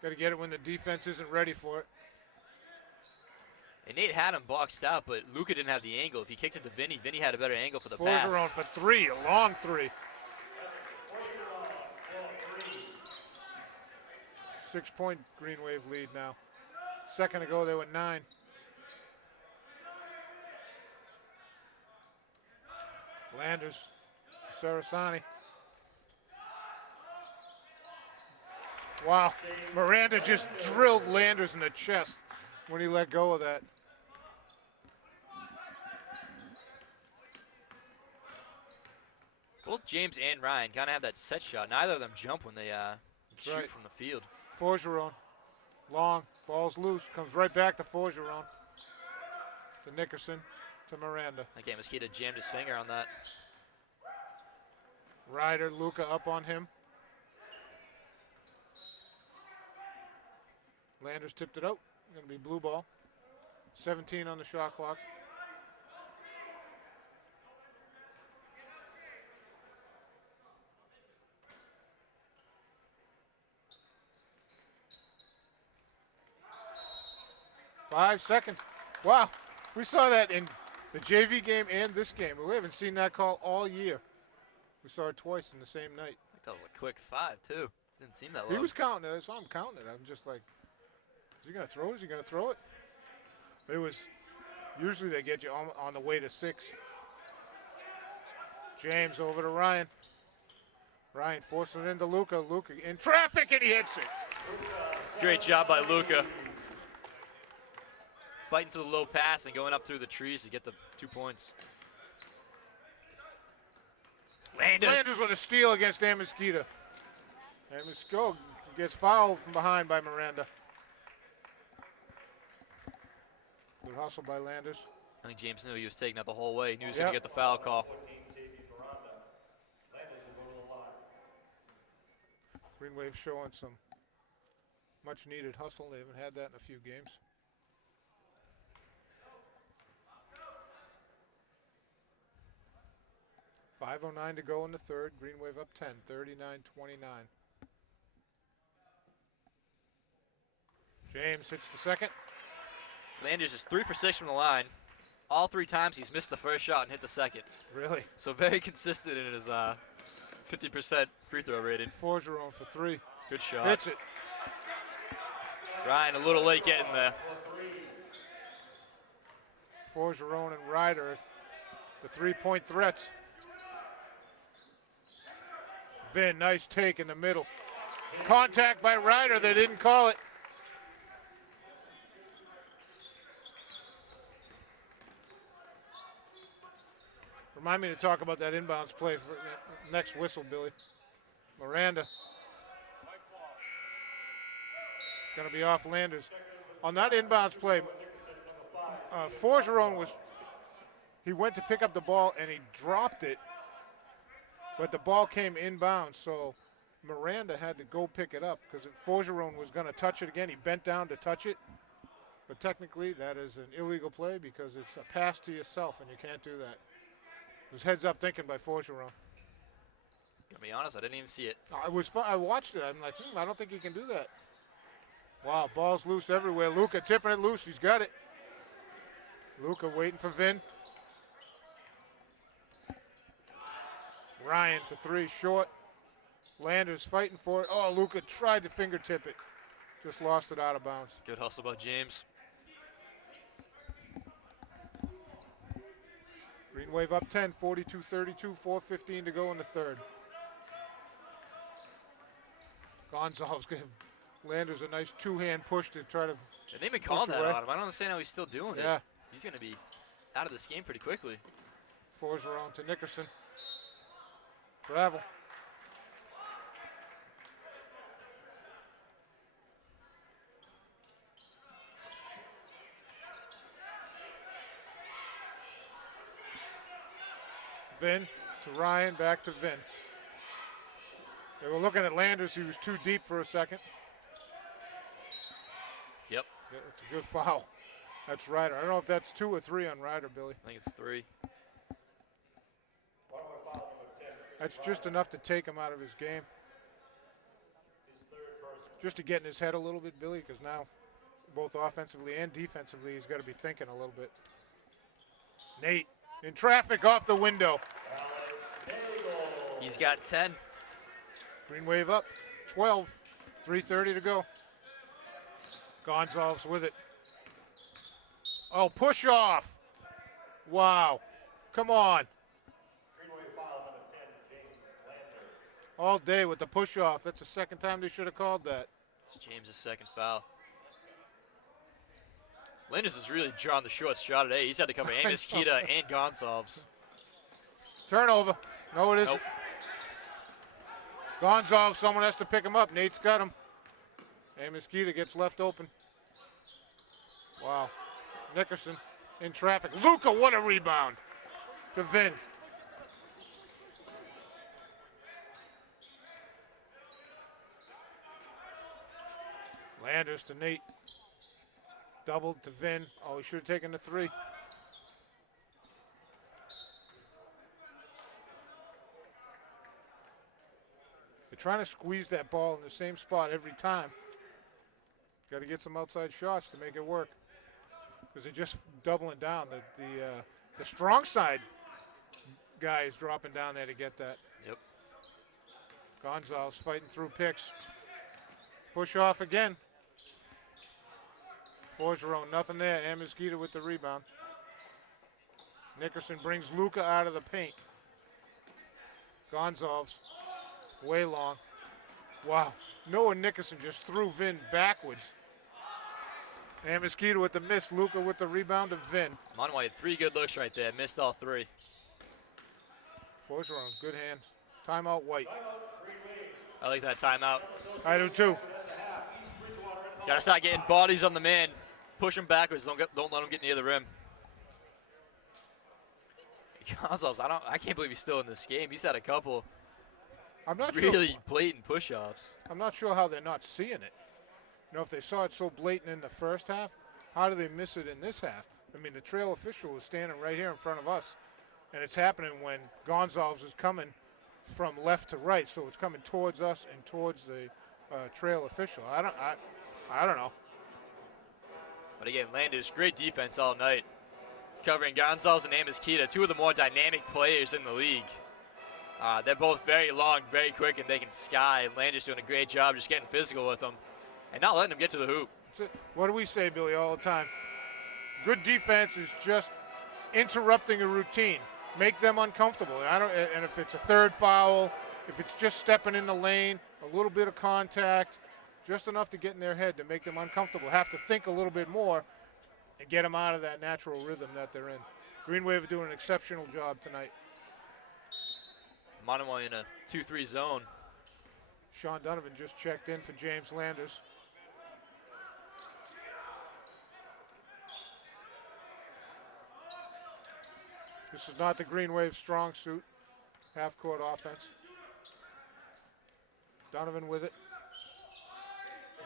Got to get it when the defense isn't ready for it. And Nate had him boxed out, but Luca didn't have the angle. If he kicked it to Vinny, Vinny had a better angle for the pass. Forgeron for three, a long three. 6-point Green Wave lead now. Second ago, they were 9. Landers, Sarasani. Wow, Miranda just drilled Landers in the chest when he let go of that. Both James and Ryan kind of have that set shot. Neither of them jump when they shoot right. from the field. Forgeron, long, ball's loose, comes right back to Forgeron. To Nickerson, to Miranda. I think Amiskita jammed his finger on that. Ryder, Luca up on him. Landers tipped it out. Going to be blue ball. 17 on the shot clock. Five seconds. Wow, we saw that in the JV game and this game. We haven't seen that call all year. We saw it twice in the same night. I think that was a quick 5 too. Didn't seem that low. He was counting it. I saw him counting it. I'm just like, is he going to throw it? Is he going to throw it? It was, usually they get you on the way to 6. James over to Ryan. Ryan forcing it into Luca. Luca in traffic and he hits it. Great job by Luca. Fighting for the low pass and going up through the trees to get the 2 points. Landers with a steal against Amiskita. Amiskita gets fouled from behind by Miranda. Good hustle by Landers. I think James knew he was taking that the whole way. He knew he was going to get the foul call. Green Wave showing some much needed hustle. They haven't had that in a few games. .509 to go in the third. Green Wave up 10, 39-29. James hits the second. Landers is 3 for 6 from the line. All 3 times he's missed the first shot and hit the second. Really? So very consistent in his 50% free throw rating. Forgeron for 3. Good shot. Hits it. Ryan a little late getting there. Forgeron and Ryder, the three-point threats. Vin, nice take in the middle. Contact by Ryder, they didn't call it. Remind me to talk about that inbounds play for next whistle, Billy. Miranda. Gonna be off Landers. On that inbounds play, Forgeron he went to pick up the ball and he dropped it, but the ball came inbounds, so Miranda had to go pick it up because Forgeron was gonna touch it again. He bent down to touch it, but technically that is an illegal play because it's a pass to yourself and you can't do that. It was heads up thinking by Forgeron. To be honest, I didn't even see it. I was fun. I watched it. I'm like, I don't think he can do that. Wow, ball's loose everywhere. Luca tipping it loose. He's got it. Luca waiting for Vin. Ryan for three, short. Landers fighting for it. Oh, Luca tried to fingertip it. Just lost it out of bounds. Good hustle by James. Green Wave up 10, 42-32, 4:15 to go in the third. Gonzalez gave Landers a nice two-hand push to try to And they've been calling that away. on him. I don't understand how he's still doing Yeah. it. He's going to be out of this game pretty quickly. Forgeron to Nickerson. Travel. Vin to Ryan, back to Vin. They were looking at Landers. He was too deep for a second. Yep. Yeah, it's a good foul. That's Ryder. I don't know if that's 2 or 3 on Ryder, Billy. I think it's 3. That's just enough to take him out of his game. Just to get in his head a little bit, Billy, because now both offensively and defensively he's got to be thinking a little bit. Nate in traffic off the window. He's got 10. Green Wave up, 12, 3:30 to go. Gonzalez with it. Oh, push off. Wow, come on. All day with the push off. That's the second time they should have called that. It's James' second foul. Landers has really drawn the short shot today. He's had to cover Amos Kita and Gonzalez. Turnover. No, it isn't. Nope. Gonzalez, someone has to pick him up. Nate's got him. Amos Kita gets left open. Wow. Nickerson in traffic. Luca, what a rebound. To Vin. Landers to Nate. Doubled to Vin. Oh, he should have taken the 3. They're trying to squeeze that ball in the same spot every time. Got to get some outside shots to make it work. Because they're just doubling down. The strong side guy is dropping down there to get that. Yep. Gonzalez fighting through picks. Push off again. Forgeron, nothing there. Amisquita with the rebound. Nickerson brings Luca out of the paint. Gonzalez, way long. Wow. Noah Nickerson just threw Vin backwards. Amisquita with the miss. Luca with the rebound to Vin. Monomoy had 3 good looks right there. Missed all 3. Forgeron, good hands. Timeout, White. I like that timeout. I do too. Got to start getting bodies on the man. Push him backwards. Don't let him get near the rim. Gonzalez, I can't believe he's still in this game. He's had a couple I'm not really blatant push-offs. I'm not sure how they're not seeing it. You know, if they saw it so blatant in the first half, how do they miss it in this half? I mean, the trail official is standing right here in front of us, and it's happening when Gonzalez is coming from left to right, so it's coming towards us and towards the trail official. I don't know. But again, Landers, great defense all night. Covering Gonzalez and Amos Kita, 2 of the more dynamic players in the league. They're both very long, very quick, and they can sky. Landers doing a great job just getting physical with them and not letting them get to the hoop. What do we say, Billy, all the time? Good defense is just interrupting a routine. Make them uncomfortable. And if it's a third foul, if it's just stepping in the lane, a little bit of contact, just enough to get in their head to make them uncomfortable. Have to think a little bit more and get them out of that natural rhythm that they're in. Green Wave are doing an exceptional job tonight. Monomoy in a 2-3 zone. Sean Donovan just checked in for James Landers. This is not the Green Wave strong suit. Half-court offense. Donovan with it.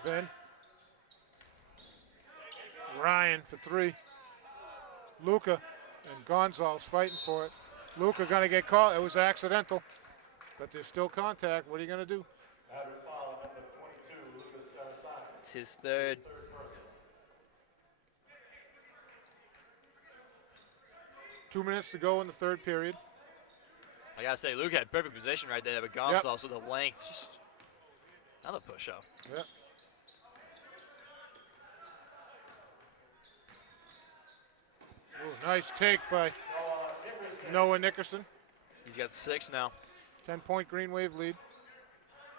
Vin. Ryan for three. Luca and Gonzalez fighting for it. Luca gonna get caught. It was accidental, but there's still contact. What are you gonna do? It's his third. Two minutes to go in the third period. I gotta say, Luke had perfect position right there, but Gonzalez with a length, just another push-up. Yep. Ooh, nice take by Noah Nickerson. He's got 6 now. 10-point Green Wave lead.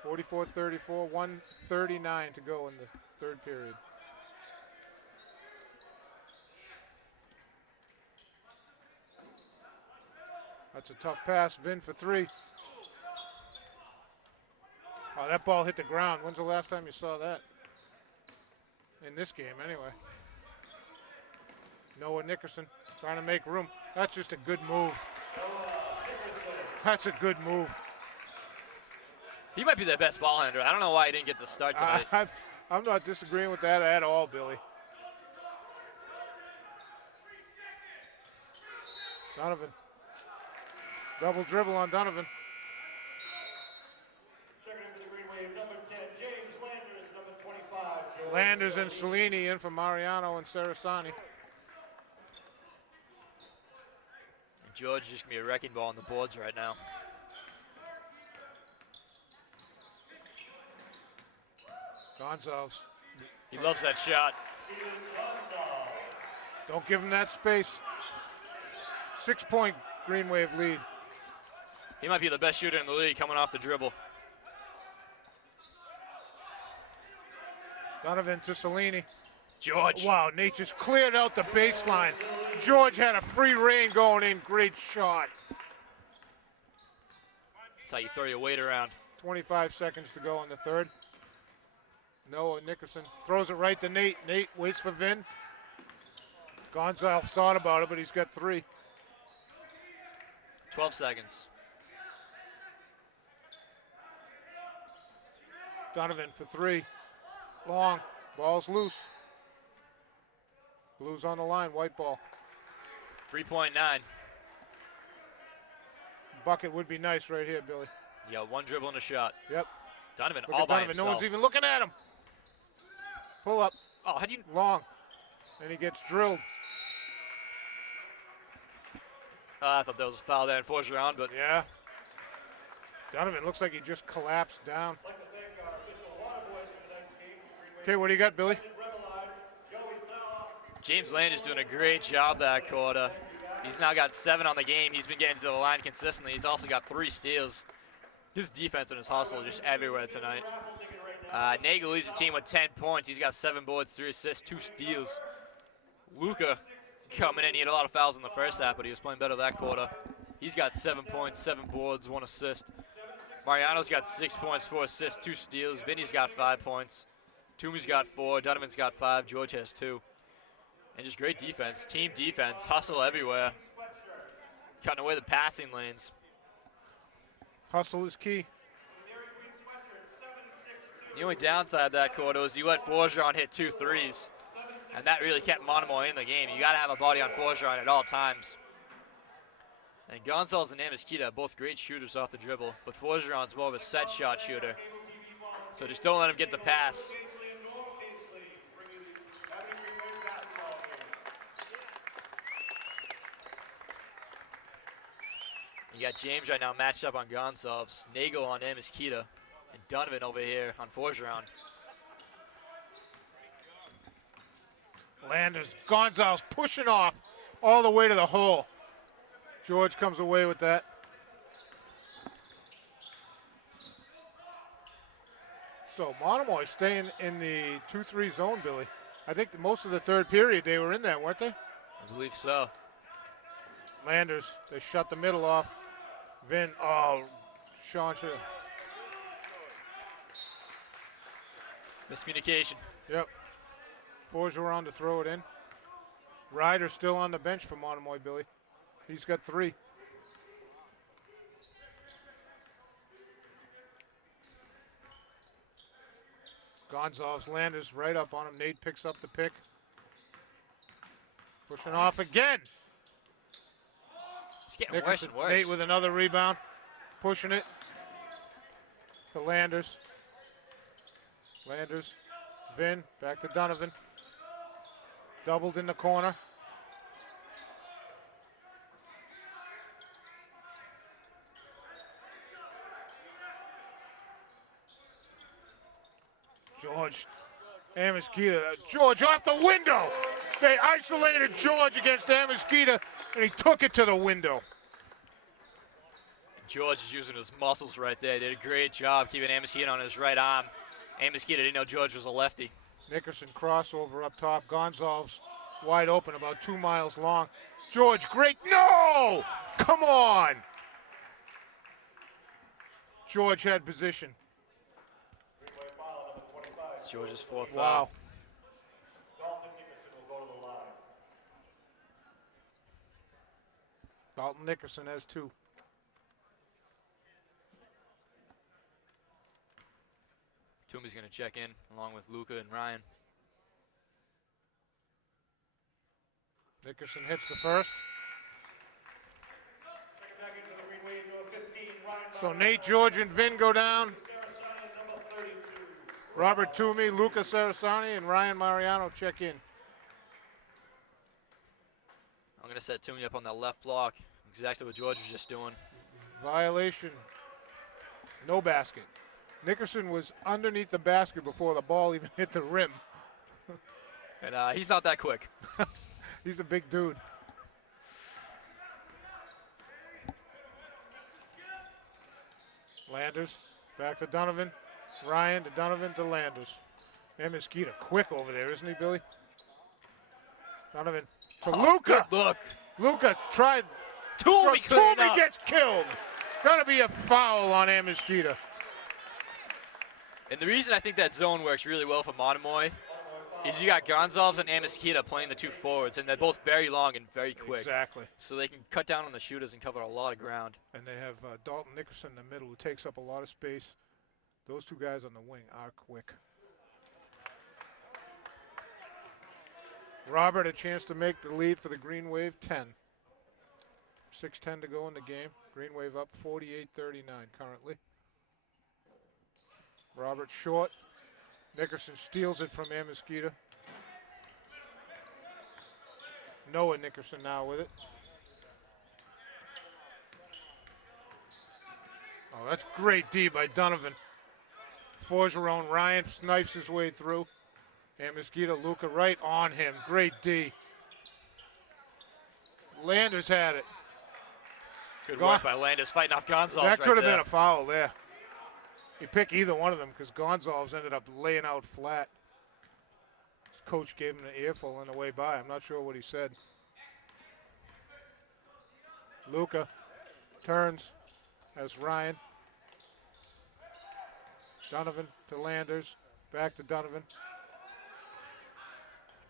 44-34, 1:39 to go in the third period. That's a tough pass. Vin for three. Oh, that ball hit the ground. When's the last time you saw that? In this game, anyway. Noah Nickerson trying to make room. That's just a good move. That's a good move. He might be their best ball handler. I don't know why he didn't get to start tonight. I'm not disagreeing with that at all, Billy. Donovan. Double dribble on Donovan. Checking in for the Green Wave, number 10, James Landers, number 25. George Landers and Cellini in for Mariano and Sarasani. And George is just going to be a wrecking ball on the boards right now. Gonzalez. He loves that shot. Don't give him that space. 6-point Green Wave lead. He might be the best shooter in the league coming off the dribble. Donovan to Cellini. George. Wow, Nate just cleared out the baseline. George had a free rein going in. Great shot. That's how you throw your weight around. 25 seconds to go in the third. Noah Nickerson throws it right to Nate. Nate waits for Vin. Gonzalez thought about it, but he's got three. 12 seconds. Donovan for three. Long. Ball's loose. Blues on the line. White ball. 3.9. Bucket would be nice right here, Billy. You got one dribble and a shot. Yep. Donovan Look all at by Donovan. himself. No one's even looking at him. Pull up. Oh, how do you... Long. And he gets drilled. I thought that was a foul there in fourth round, but Yeah. Donovan looks like he just collapsed down. Okay, what do you got, Billy? James Landers doing a great job that quarter. He's now got 7 on the game. He's been getting to the line consistently. He's also got 3 steals. His defense and his hustle are just everywhere tonight. Nagel leads the team with 10 points. He's got 7 boards, 3 assists, 2 steals. Luca coming in. He had a lot of fouls in the first half, but he was playing better that quarter. He's got 7 points, 7 boards, 1 assist. Mariano's got 6 points, 4 assists, 2 steals. Vinny's got 5 points. Toomey's got 4. Donovan's got 5. George has 2. And just great defense, team defense, hustle everywhere. Cutting away the passing lanes. Hustle is key. The only downside of that quarter was you let Forgeron hit 2 threes, and that really kept Monomoy in the game. You got to have a body on Forgeron at all times. And Gonzalez and Amiskita are both great shooters off the dribble, but Forgeron's more of a set shot shooter. So just don't let him get the pass. You got James right now matched up on Gonzalez, Nagel on Amiskita, and Donovan over here on Forgeron. Landers, Gonzalez pushing off. all the way to the hole. George comes away with that. So Monomoy staying in the 2-3 zone, Billy. I think most of the third period they were in that, weren't they? I believe so. Landers, they shut the middle off. Vin, oh, Sean should have. Miscommunication. Yep. Forgeron to throw it in. Ryder still on the bench for Monomoy, Billy. He's got 3. Gonzalez, Landers right up on him. Nate picks up the pick. Pushing off again. It's getting Nickerson, worse and worse. Nate with another rebound. Pushing it to Landers. Landers. Vin, back to Donovan. Doubled in the corner. George. Amiskita. George off the window. They isolated George against Amiskita, and he took it to the window. George is using his muscles right there. Did a great job keeping Amiskita on his right arm. Amiskita didn't know George was a lefty. Nickerson crossover up top. Gonzalez wide open, about 2 miles long. George, great. No! Come on! George had position. Greenway foul, number 25. It's George's 4th Wow. foul. Dalton Nickerson will go to the line. Dalton Nickerson has 2. Toomey's going to check in along with Luca and Ryan. Nickerson hits the first. Check back into the Greenway, number 15, Ryan So Nate, George, and Vin go down. Sarasani, number 32. Robert Toomey, Luca Sarasani, and Ryan Mariano check in. I'm going to set Toomey up on that left block. Exactly what George was just doing. Violation. No basket. Nickerson was underneath the basket before the ball even hit the rim. And he's not that quick. He's a big dude. Landers, back to Donovan. Ryan to Donovan to Landers. Man, Mosquito quick over there, isn't he, Billy? Donovan to Luca. Look. Luca tried. Toomey Gets killed. Gotta be a foul on Amiskita. And the reason I think that zone works really well for Monomoy is you got Gonzalez and Amiskita playing the 2 forwards, and they're both very long and very quick. Exactly. So they can cut down on the shooters and cover a lot of ground. And they have Dalton Nickerson in the middle, who takes up a lot of space. Those 2 guys on the wing are quick. Robert, a chance to make the lead for the Green Wave, 10. 6:10 to go in the game. Green Wave up 48-39 currently. Robert short. Nickerson steals it from Amiskita. Noah Nickerson now with it. Oh, that's great D by Donovan. Forgeron, Ryan snipes his way through. Amiskita, Luca right on him. Great D. Landers had it. Good work by Landis fighting off Gonzalez. That could have been a foul there. You pick either one of them because Gonzalez ended up laying out flat. His coach gave him an earful on the way by. I'm not sure what he said. Luca turns as Ryan. Donovan to Landers. Back to Donovan.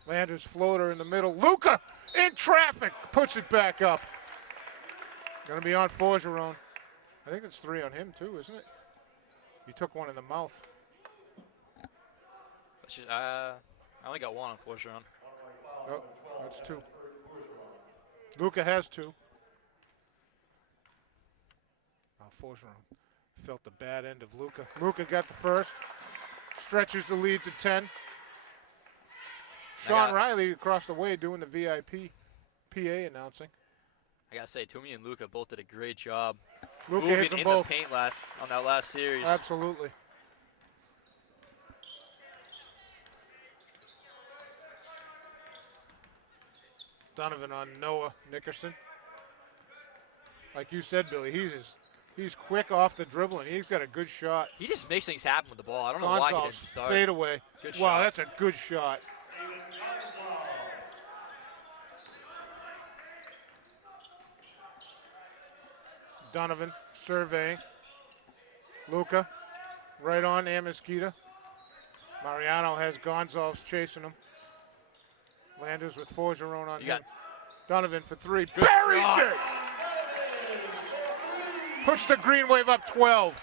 Landers floater in the middle. Luca in traffic. Puts it back up. Going to be on Forgeron. I think it's 3 on him too, isn't it? He took one in the mouth. I only got 1 on Forgeron. Oh, that's 2. Luca has 2. Oh, Forgeron felt the bad end of Luca. Luca got the first. Stretches the lead to 10. Sean Riley across the way doing the VIP PA announcing. I gotta say, Toomey and Luca both did a great job Luca moving hits them in both. the paint on that last series. Absolutely. Donovan on Noah Nickerson. Like you said, Billy, he's quick off the dribbling. He's got a good shot. He just makes things happen with the ball. I don't know why he didn't Gonzalez, start. fade away. Good Wow, shot. that's a good shot. Donovan surveying. Luca right on Amiskita. Mariano has Gonzalez chasing him. Landers with Forgeron on him. Donovan for three. Buries it! Puts the Green Wave up 12.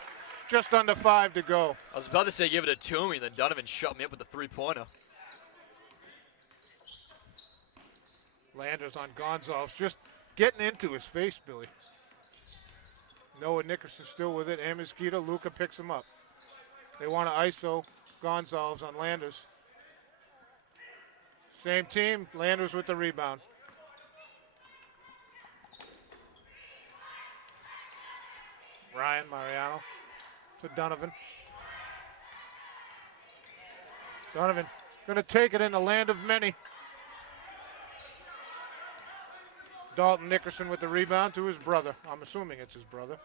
Just under 5 to go. I was about to say give it to Toomey, then Donovan shut me up with the three-pointer. Landers on Gonzalez, just getting into his face, Billy. Noah Nickerson still with it. Amiskita, Luca picks him up. They want to ISO Gonzalez on Landers. Same team, Landers with the rebound. Ryan Mariano to Donovan. Donovan going to take it in the land of many. Dalton Nickerson with the rebound to his brother. I'm assuming it's his brother.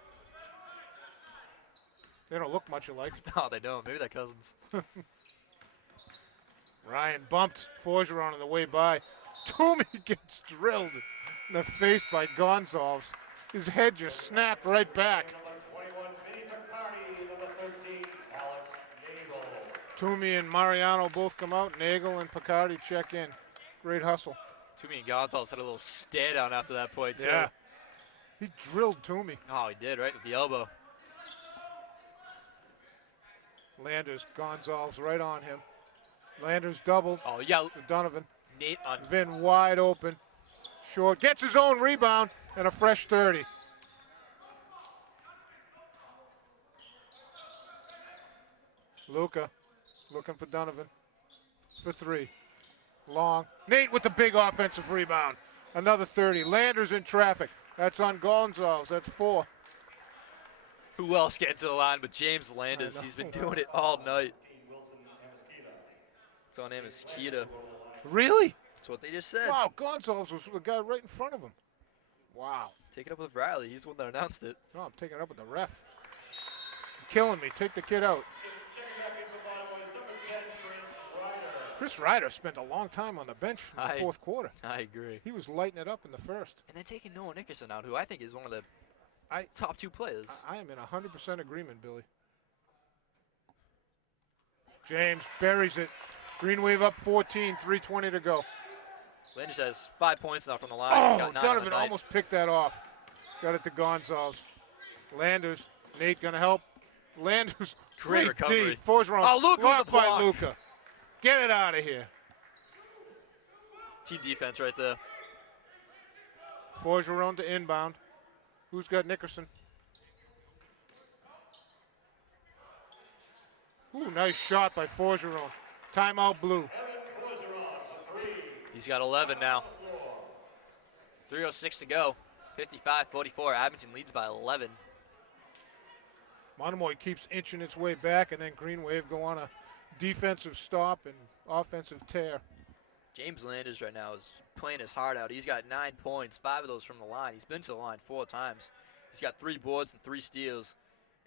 They don't look much alike. No, they don't. Maybe they're cousins. Ryan bumped Forgeron on the way by. Toomey gets drilled in the face by Gonzalez. His head just snapped right back. Toomey and Mariano both come out. Nagel and Picardi check in. Great hustle. Toomey and Gonzalez had a little stare down after that point, too. Yeah. He drilled Toomey. Oh, he did, right with the elbow. Landers, Gonzalez right on him. Landers doubled Oh, yeah. to Donovan. Nate on. Vin wide open. Short. Gets his own rebound and a fresh 30. Luca looking for Donovan for three. Long. Nate with the big offensive rebound. Another 30. Landers in traffic. That's on Gonzalez. That's 4. Who else getting to the line but James Landers? He's been doing it all night. It's on Amiskita. Really? That's what they just said. Wow, Gonzalez was the guy right in front of him. Wow. Take it up with Riley. He's the one that announced it. No, I'm taking it up with the ref. You're killing me. Take the kid out. Chris Ryder spent a long time on the bench in the fourth quarter. I agree. He was lighting it up in the first. And then taking Noah Nickerson out, who I think is one of the top 2 players. I am in 100% agreement, Billy. James buries it. Green Wave up 14, 3:20 to go. Landers has 5 points now from the line. He's Oh, got 9 on the Donovan night. almost picked that off. Got it to Gonzalez. Landers. Nate gonna help. Landers. Great recovery. Forgeron. Oh, Luka with the blocked by block. Luka. Get it out of here. Team defense right there. Forgeron to inbound. Who's got Nickerson? Ooh, nice shot by Forgeron. Timeout blue. He's got 11 now. 3:06 to go. 55-44. Abington leads by 11. Monomoy keeps inching its way back, and then Green Wave go on a defensive stop and offensive tear. James Landers right now is playing his heart out. He's got 9 points, 5 of those from the line. He's been to the line 4 times. He's got 3 boards and 3 steals,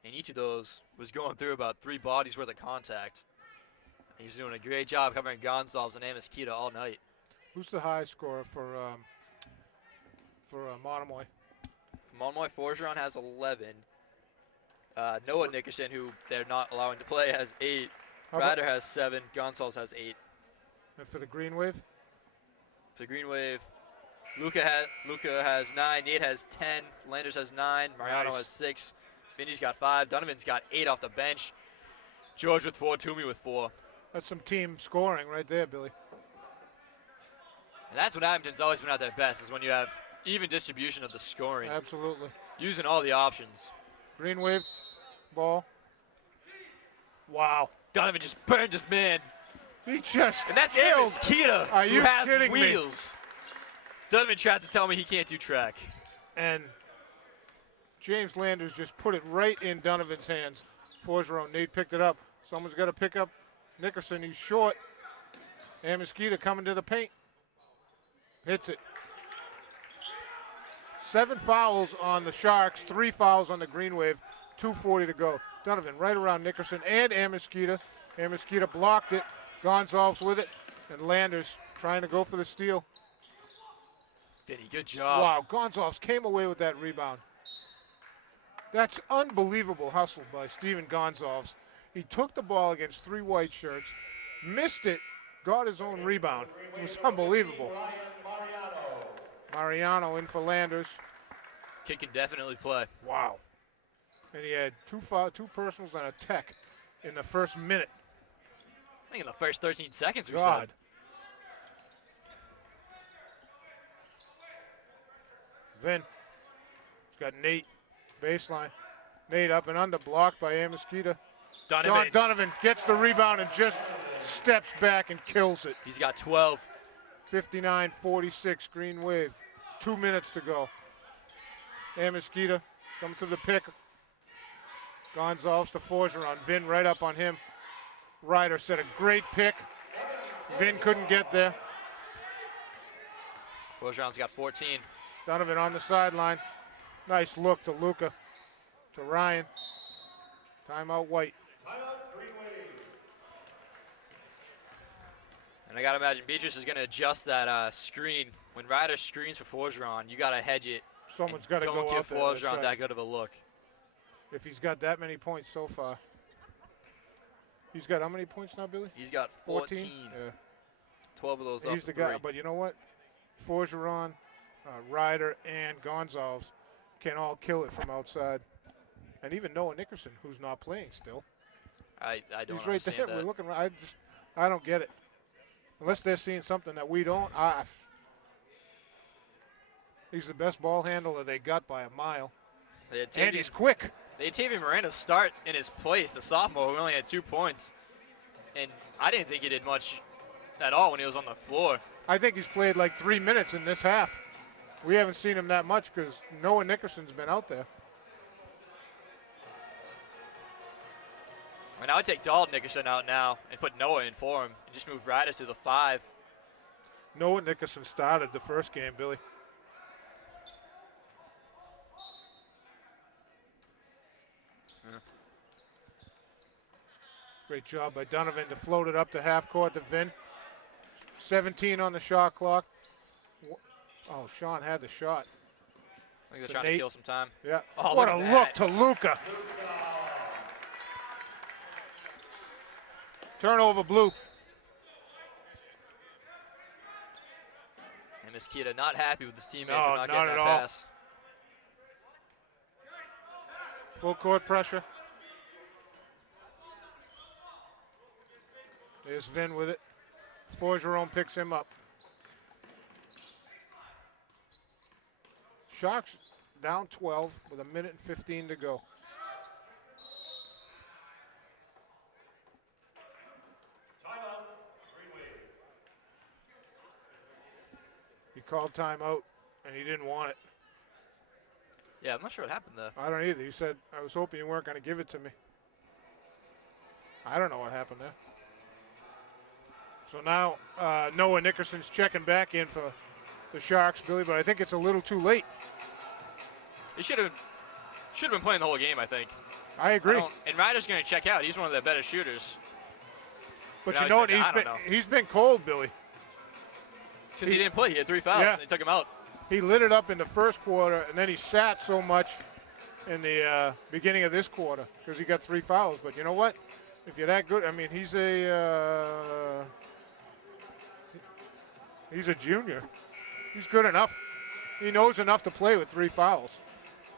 and each of those was going through about 3 bodies worth of contact. He's doing a great job covering Gonzalez and Amiskita all night. Who's the high scorer for Monomoy? Monomoy Forgeron has 11. Noah Nickerson, who they're not allowing to play, has 8. How about- Ryder has 7. Gonzalez has 8. And for the Green Wave? For the Green Wave, Luca has 9. Nate has 10. Landers has 9. Mariano Nice. has 6. Vinny's got 5. Donovan's got 8 off the bench. George with 4. Toomey with 4. That's some team scoring right there, Billy. And that's when Abington's always been at their best, is when you have even distribution of the scoring, Absolutely. using all the options. Green Wave, ball. Wow. Donovan just burned his man. He just And that's killed. Amiskita, Are who you has kidding me? wheels. Donovan tried to tell me he can't do track. And James Landers just put it right in Donovan's hands. Forgeron, Nate picked it up. Someone's got to pick up Nickerson. He's short. Amiskita coming to the paint. Hits it. 7 fouls on the Sharks, 3 fouls on the Green Wave, 2:40 to go. Donovan right around Nickerson and Amiskita. Amiskita blocked it. Gonzalez with it. And Landers trying to go for the steal. Vinny, good job. Wow, Gonzalez came away with that rebound. That's unbelievable hustle by Steven Gonzalez. He took the ball against 3 white shirts, missed it, got his own rebound. It was unbelievable. Mariano in for Landers. Kid can definitely play. Wow. And he had 2 personals and a tech in the first minute. I think in the first 13 seconds or God. so. Vin. He's got Nate. Baseline. Nate up and under, blocked by Amiskita. Donovan. Donovan gets the rebound and just steps back and kills it. He's got 12. 59-46, Green Wave. 2 minutes to go. Amiskita coming to the pick. Gonzalez to Forgeron. Vin right up on him. Ryder set a great pick. Vin couldn't get there. Forgeron's got 14. Donovan on the sideline. Nice look to Luca. To Ryan. Timeout White. And I got to imagine Beatrice is going to adjust that screen. When Ryder screens for Forgeron, you got to hedge it. Someone's got to go Don't out give there. Forgeron That's right. that good of a look. If he's got that many points so far. He's got how many points now, Billy? He's got 14. Yeah. 12 of those up He's for the 3. guy. But you know what? Forgeron, Ryder, and Gonzalez can all kill it from outside. And even Noah Nickerson, who's not playing still. I don't He's right there. understand that. We're looking. I don't get it. Unless they're seeing something that we don't. He's the best ball handler they got by a mile. And he's quick. They had Tavian Miranda start in his place, the sophomore, who only had 2 points. And I didn't think he did much at all when he was on the floor. I think he's played like 3 minutes in this half. We haven't seen him that much because Noah Nickerson's been out there. I mean, I would take Dalton Nickerson out now and put Noah in for him and just move Ryder to the 5. Noah Nickerson started the first game, Billy. Great job by Donovan to float it up to half court to Vin. 17 on the shot clock. Oh, Sean had the shot. I think they're trying to kill some time. Yeah. Oh, what look a at look that. to Luca. Turnover, Blue. And Mosquito not happy with his teammates No, for not getting not at that all. pass. Full court pressure. There's Vin with it. Forgeron picks him up. Sharks down 12 with 1:15 to go. He called timeout, and he didn't want it. Yeah, I'm not sure what happened there. I don't either. He said, I was hoping you weren't going to give it to me. I don't know what happened there. So now Noah Nickerson's checking back in for the Sharks, Billy, but I think it's a little too late. He should have been playing the whole game, I think. I agree. And Ryder's going to check out. He's one of their better shooters. But Now you know what? he's like, I don't know. He's been cold, Billy. Because he didn't play. He had 3 fouls, Yeah. and they took him out. He lit it up in the first quarter, and then he sat so much in the beginning of this quarter because he got 3 fouls. But you know what? If you're that good, I mean, he's a junior. He's good enough. He knows enough to play with 3 fouls.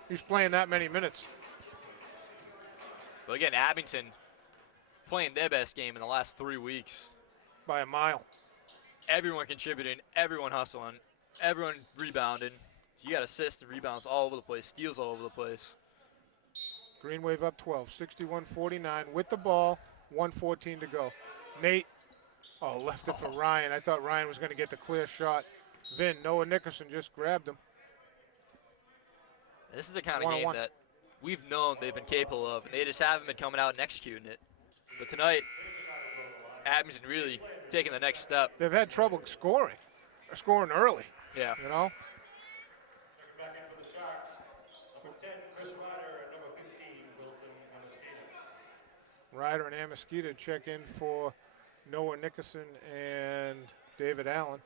He's playing that many minutes. But again, Abington playing their best game in the last 3 weeks. By a mile. Everyone contributing, everyone hustling, everyone rebounding. You got assists and rebounds all over the place, steals all over the place. Green Wave up 12, 61-49 with the ball, 1:14 to go. Nate, left it for Ryan. I thought Ryan was going to get the clear shot. Vin, Noah Nickerson just grabbed him. This is the kind of One-on-one. game that we've known they've been capable of, and they just haven't been coming out and executing it. But tonight, Abington really taking the next step. They've had trouble scoring early, Yeah. you know. Ryder and Amiskita check in for Noah Nickerson and David Allen.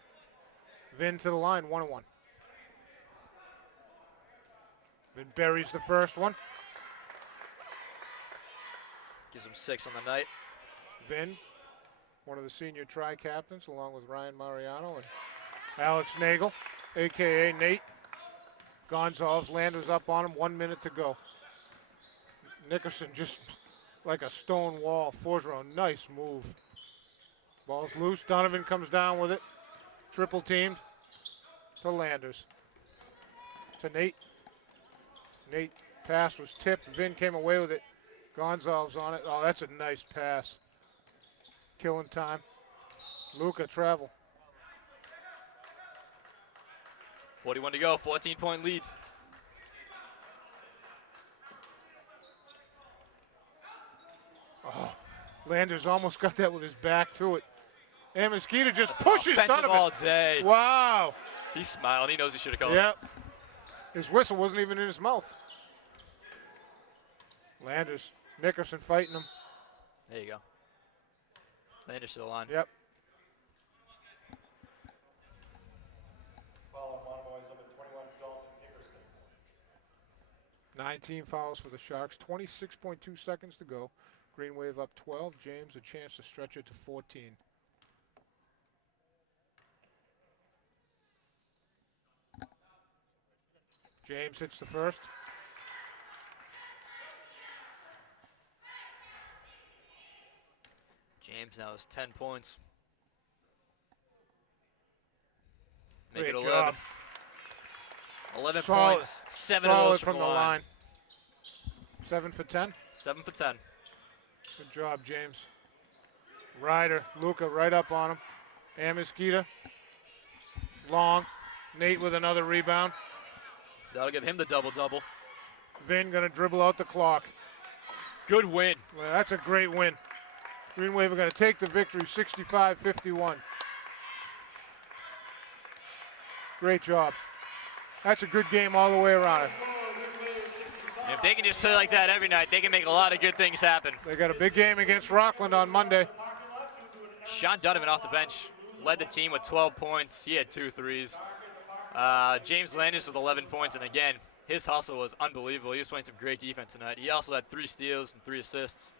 Vin to the line, 1-1. Vin buries the first one. Gives him 6 on the night. Vin, one of the senior tri-captains, along with Ryan Mariano and Alex Nagel, a.k.a. Nate. Gonzalez, Landers up on him, 1 minute to go. Nickerson just like a stone wall. Forgeron, nice move. Ball's loose, Donovan comes down with it. Triple teamed to Landers. To Nate. Nate pass was tipped, Vin came away with it. Gonzalez on it, oh that's a nice pass. Killing time. Luca travel. 41 to go, 14-point lead. Oh, Landers almost got that with his back to it. And Mosquito just pushes offensive Donovan. all day. Wow. He's smiling. He knows he should have called. Yep. His whistle wasn't even in his mouth. Landers, Nickerson fighting him. There you go. Landers to the line. Yep. Foul on Monomoy's number 21, Dalton Nickerson. 19 fouls for the Sharks, 26.2 seconds to go. Green Wave up 12. James a chance to stretch it to 14. James hits the first. James now has 10 points. Make Great it 11. job. 11 Solid. points. 7 of Solid those from the line. 7 for 10. 7 for 10. Good job, James. Ryder, Luca right up on him. Amiskita. Long. Nate with another rebound. That'll give him the double-double. Vin gonna dribble out the clock. Good win. Well, that's a great win. Green Wave are gonna take the victory 65-51. Great job. That's a good game all the way around. And if they can just play like that every night, they can make a lot of good things happen. They got a big game against Rockland on Monday. Sean Donovan off the bench led the team with 12 points. He had 2 threes. James Landis with 11 points, and again, his hustle was unbelievable. He was playing some great defense tonight. He also had 3 steals and 3 assists.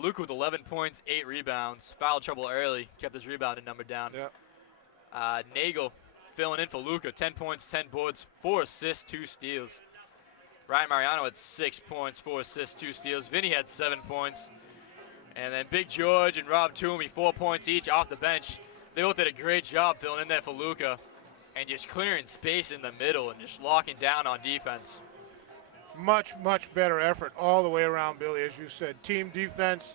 Luke with 11 points, 8 rebounds. Foul trouble early, kept his rebounding number down. Yep. Nagel filling in for Luca, 10 points, 10 boards, 4 assists, 2 steals. Ryan Mariano had 6 points, 4 assists, 2 steals. Vinny had 7 points. And then Big George and Rob Toomey, 4 points each off the bench. They both did a great job filling in there for Luca and just clearing space in the middle and just locking down on defense. Much, much better effort all the way around, Billy, as you said. Team defense,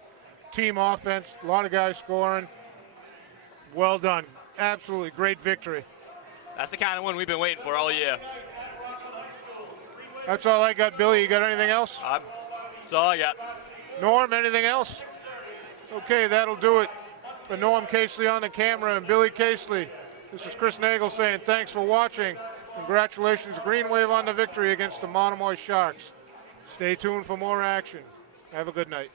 team offense, a lot of guys scoring. Well done. Absolutely great victory. That's the kind of win we've been waiting for all year. That's all I got, Billy. You got anything else? That's all I got. Norm, anything else? Okay, that'll do it. For Norm Casely on the camera and Billy Casely, this is Chris Nagel saying thanks for watching. Congratulations, Green Wave on the victory against the Monomoy Sharks. Stay tuned for more action. Have a good night.